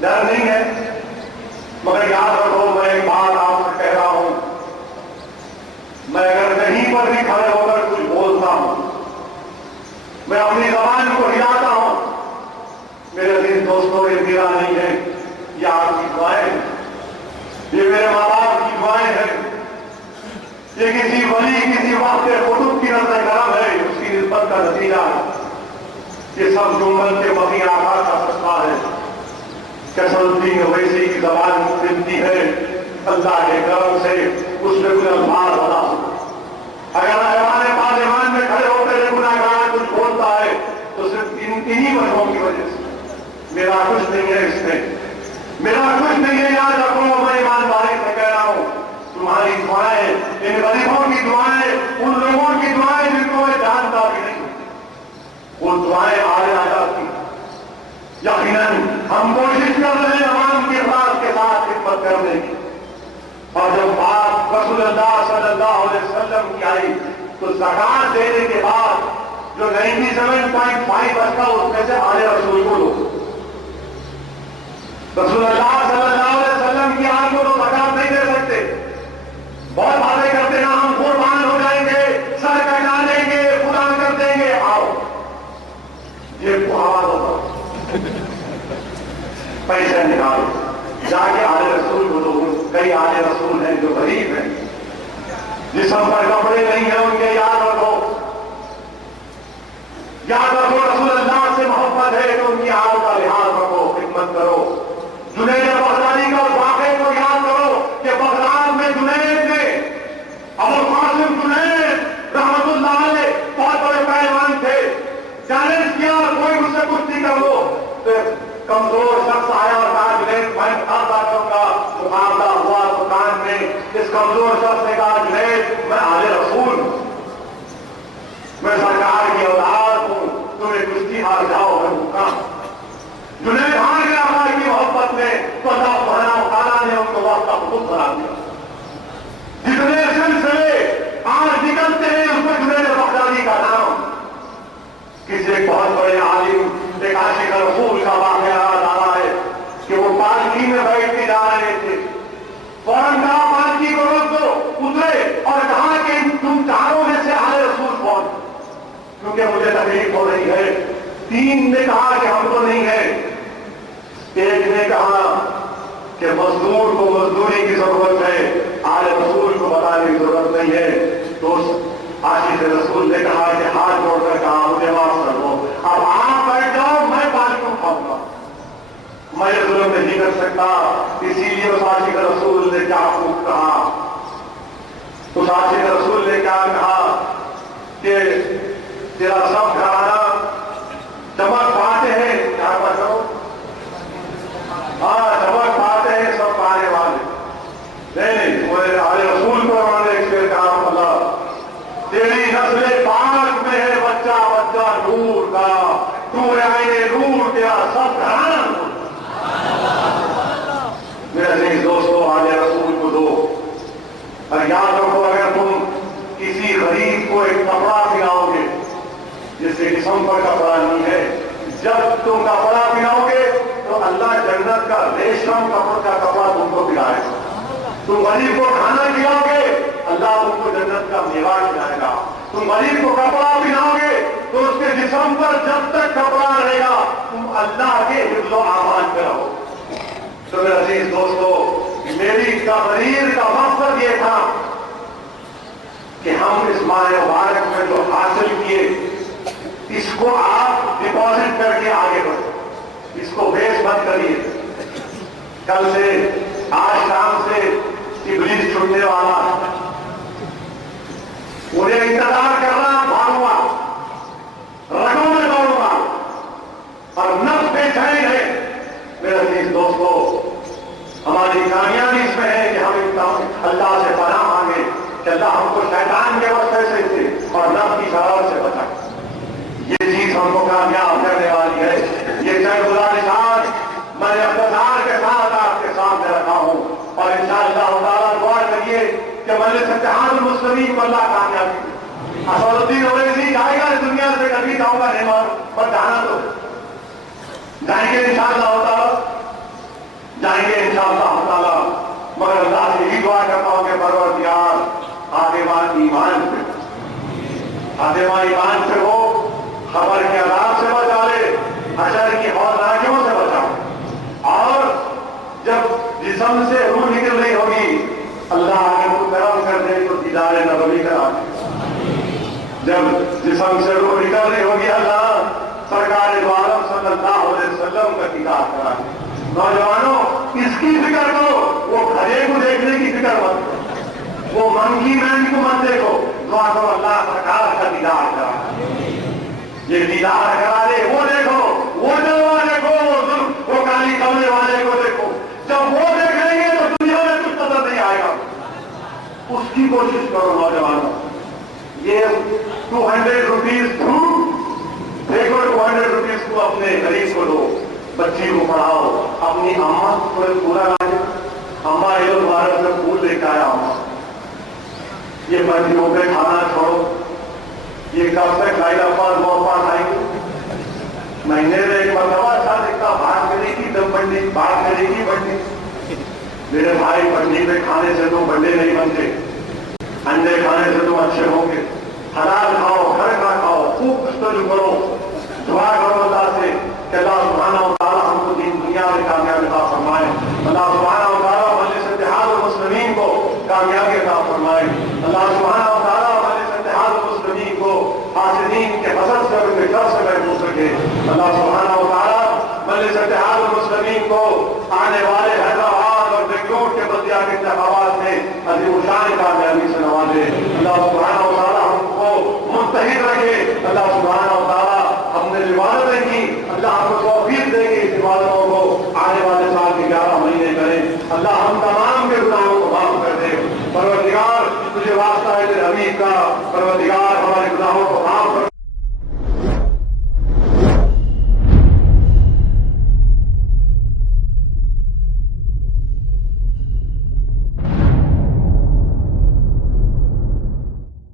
ڈر نہیں ہے, مگر یاد رکھو میں ایک بات آپ سے کہہ رہا ہوں, میں اگر کہیں پر بھی کھڑے ہو کر کچھ بولتا ہوں, میں اپنی زبان کو ہلاتا ہوں, میرے عزیز دوستوں یہ میرا نہیں ہے, یہ آپ کی دعائیں ہیں, یہ میرے ماں باپ کی دعائیں ہیں, یہ کسی ولی کسی وقت قطب کی نظر کرم ہے, اس کی نسبت کا نتیجہ ہے. یہ سب جمل کے وقی آقا کا صدقہ ہے. اسد الدین اویسی کی زبان ملتی ہے, اللہ کے کرم سے اس میں کچھ الفاظ بتا سکتا. اگر ہمارے پارلیمان میں کھڑے ہوتے گناہگار کچھ بولتا ہے تو صرف انہی وجہوں کی وجہ سے. میرا کچھ نہیں ہے اس میں, میرا کچھ نہیں ہے. یاد رکھو میں ایمانداری سے کہہ رہا ہوں, تمہاری دعائیں, ان غریبوں کی دعائیں, ان لوگوں کی دعائیں جن کو میں جانتا بھی نہیں, وہ دعائیں آگے آ جاتی. یقیناً ہم کوشش کر رہے ہیں عوام کے ساتھ خدمت کرنے کی. اور جب بات رسول اللہ صلی اللہ علیہ وسلم کی آئی تو زکات دینے کے بعد جو 97.5 بچتا اس میں سے آل رسول کو لو. رسول اللہ صلی اللہ علیہ وسلم کی آل کو تو زکات نہیں دے سکتے. بہت باتیں کرتے ہیں, ہم قربان ہو جائیں گے, سر کٹا لیں گے, خدا کر دیں گے. آؤ یہ آواز ہوتا پیسے نکالو, جا کے آل رسول کو دو. کئی آل رسول ہیں جو غریب ہیں, جسم پر کپڑے نہیں ہیں, ان کے یاد رکھو, یاد رکھو رسول اللہ سے محبت ہے تو ان کی آل کا لحاظ رکھو, خدمت کرو. جنید بغدادی کا واقعے کو یاد کرو کہ بغداد میں جنید نے, ابو القاسم جنید رحمت اللہ علیہ بہت بڑے پہلوان تھے, چیلنج کیا کوئی مجھ سے کچھ نہیں کر لو. کمزور شخص آیا اور کہا جنید میں کروں گا. مقابلہ ہوا دکان میں, اس کمزور شخص نے کہا جنید میں آل رسول, میں سرکار کی اولاد ہوں, تمہیں کشتی ہار جاؤ میں بھوکا. جنید ہار گیا اللہ کی محبت میں, تو اللہ سبحانہ وتعالیٰ نے ان کو وقت کا خود کرا دیا. جتنے سلسلے آج نکلتے ہیں اس میں جنید بغدادی کا نام. کسی ایک بہت بڑے عالم عاشق رسول کا واقعہ یاد آ رہا ہے کہ وہ پالکی میں بیٹھ کے جا رہے تھے. فوراً کہا پالکی کو روک دو, اترے اور کہا کہ تم چاروں میں سے آل رسول کون, کیونکہ مجھے تکلیف ہو رہی ہے. تین نے کہا کہ ہم تو نہیں ہیں. ایک نے کہا کہ مزدور کو مزدوری کی ضرورت ہے, آل رسول کو بتانے کی ضرورت نہیں ہے. تو عاشق رسول نے کہا کہ ہاتھ جوڑ کر کہا مجھے معاف کر دو, اب آپ بیٹھ جاؤ, میں پالکی اٹھاؤں گا, میں ظلم نہیں کر سکتا. اسی لیے اس عاشق رسول نے کیا خوب کہا, اس عاشق رسول نے کیا کہا کہ تیرا سب گھرانا چمک پاتے ہیں, کیا بتاؤ, ہاں چمک پاتے ہیں سب پانے والے. نہیں مجھے آل رسول کو انہوں نے ایک کہا اللہ تیری نسل پاک میں ہے بچہ بچہ نور کا, تو آئے نور تیرا سب گھرانا نور. میرے عزیز دوستو, آل رسول کو دو. اور یاد رکھو اگر تم کسی غریب کو ایک کپڑا پہناؤ گے جس سے جسم پر کپڑا نہیں ہے, جب تم کپڑا پہناؤ گے تو اللہ جنت کا ریشم کپڑ کا کپڑا تم کو پہنائے گا. تم غریب کو کھانا کھلاؤ گے اللہ تم کو جنت کا میوہ کھلائے گا. تم غریب کو کپڑا پہناؤ گے تو اس کے جسم پر جب تک کپڑا رہے گا تم اللہ کے حفظ و امان پہ رہو. تو میرے عزیز دوستو, میری تقریر کا مقصد یہ تھا کہ ہم اس ماہ مبارک میں جو حاصل کیے اس کو آپ ڈپازٹ کر کے آگے بڑھو, اس کو بیس مت کریے. کل سے آج شام سے ابلیس چھوٹنے والا, انہیں انتظار کرنا بھاگوں گا, رگوں میں دوڑوں گا اور نفس بے چین ہے. میرے عزیز دوستو, ہماری کامیابی اس میں ہے کہ ہم اللہ سے پناہ مانگے کہ اللہ ہم کو شیطان کے وسوسے سے اور نفس کی شرارت سے بچائے. یہ چیز ہم کو کامیاب کرنے والی ہے. یہ چند گزارشات میں نے اقتدار کے ساتھ آپ کے سامنے رکھا ہوں, اور انشاءاللہ تعالیٰ دعا کریے کہ مجلس اتحاد المسلمین کو اللہ کامیابی دے. اسد الدین اویسی جائے گا اس دنیا سے, کبھی جاؤں گا نہیں مار, پر جانا تو جائیں گے انشاءاللہ تعالیٰ, جائیں گے انشاءاللہ تعالیٰ. مگر اللہ سے یہی دعا کرتا ہوں کہ پروردگار خاتمہ ایمان سے ہو, خبر کے عذاب سے بچا لے, حشر کی ہولناکیوں سے بچا, اور جب جسم سے روح نکل رہی ہوگی اللہ آگے کو کرم کر دے تو دیدار نبوی کرا دے. جب جسم سے روح نکل رہی ہوگی اللہ سرکار دو عالم صلی اللہ علیہ وسلم کا دیدار کرا دے. نوجوانوں اس کی فکر کرو, وہ گھڑے کو دیکھنے کی فکر مت کرو, وہ منکی مین کو مت دیکھو, دعا کرو اللہ سرکار کا دیدار کرا دے. یہ دیدار کرا دے, وہ دیکھو, وہ جلوہ دیکھو, وہ کالی کمرے والے کو دیکھو. جب وہ دیکھ لیں گے تو دنیا میں کچھ نظر نہیں آئے گا. اس کی کوشش کرو نوجوانوں. یہ 200 روپیز دیکھو, 200 روپیز کو اپنے غریب کو دو, بچی کو پڑھاؤ, اپنی اماں کو پورا لاجے, اماں یہ بھارت میں پھول لے کے آیا اماں. یہ بچیوں پہ کھانا چھوڑو, یہ کب تک لائی افواج موفا کھائیں گے. مہینے میں ایک مرتبہ اچھا دیکھتا, بات کرے گی تب بنڈی, بات کرے گی بنڈی. میرے بھائی بنڈی میں کھانے سے تم بڑے نہیں بنتے, انڈے کھانے سے تم اچھے ہوں گے. حلال کھاؤ, گھر کا کھاؤ, خوب گفتگو کرو, دعا کرو اللہ سے کہ اللہ سبحانہ و تعالیٰ ہم کو دین دنیا میں کامیابی عطا فرمائے. اللہ سبحانہ و تعالیٰ مجلس اتحاد المسلمین کو کامیابی عطا فرمائے. اللہ سبحانہ و تعالیٰ مجلس اتحاد المسلمین کو حاسدین کے حسد سے ان کے ڈر سے محفوظ رکھے. اللہ سبحانہ و تعالیٰ مجلس اتحاد المسلمین کو آنے والے حیدرآباد اور بنگلور کے بلدیہ کے انتخابات میں عظیم الشان کامیابی سے نوازے. اللہ سبحانہ و تعالیٰ ہم کو متحد رکھے. اللہ سبحانہ و تعالیٰ ہم نے عبادتیں کی, اللہ ہم کو توفیق دے گی اس عبادتوں کو آنے والے سال کے 11 مہینے کریں. اللہ ہم تمام کے گناہوں کو معاف کر دے. پروردگار تجھے واسطہ ہے تیرے حبیب کا, پروردگار ہمارے گناہوں کو معاف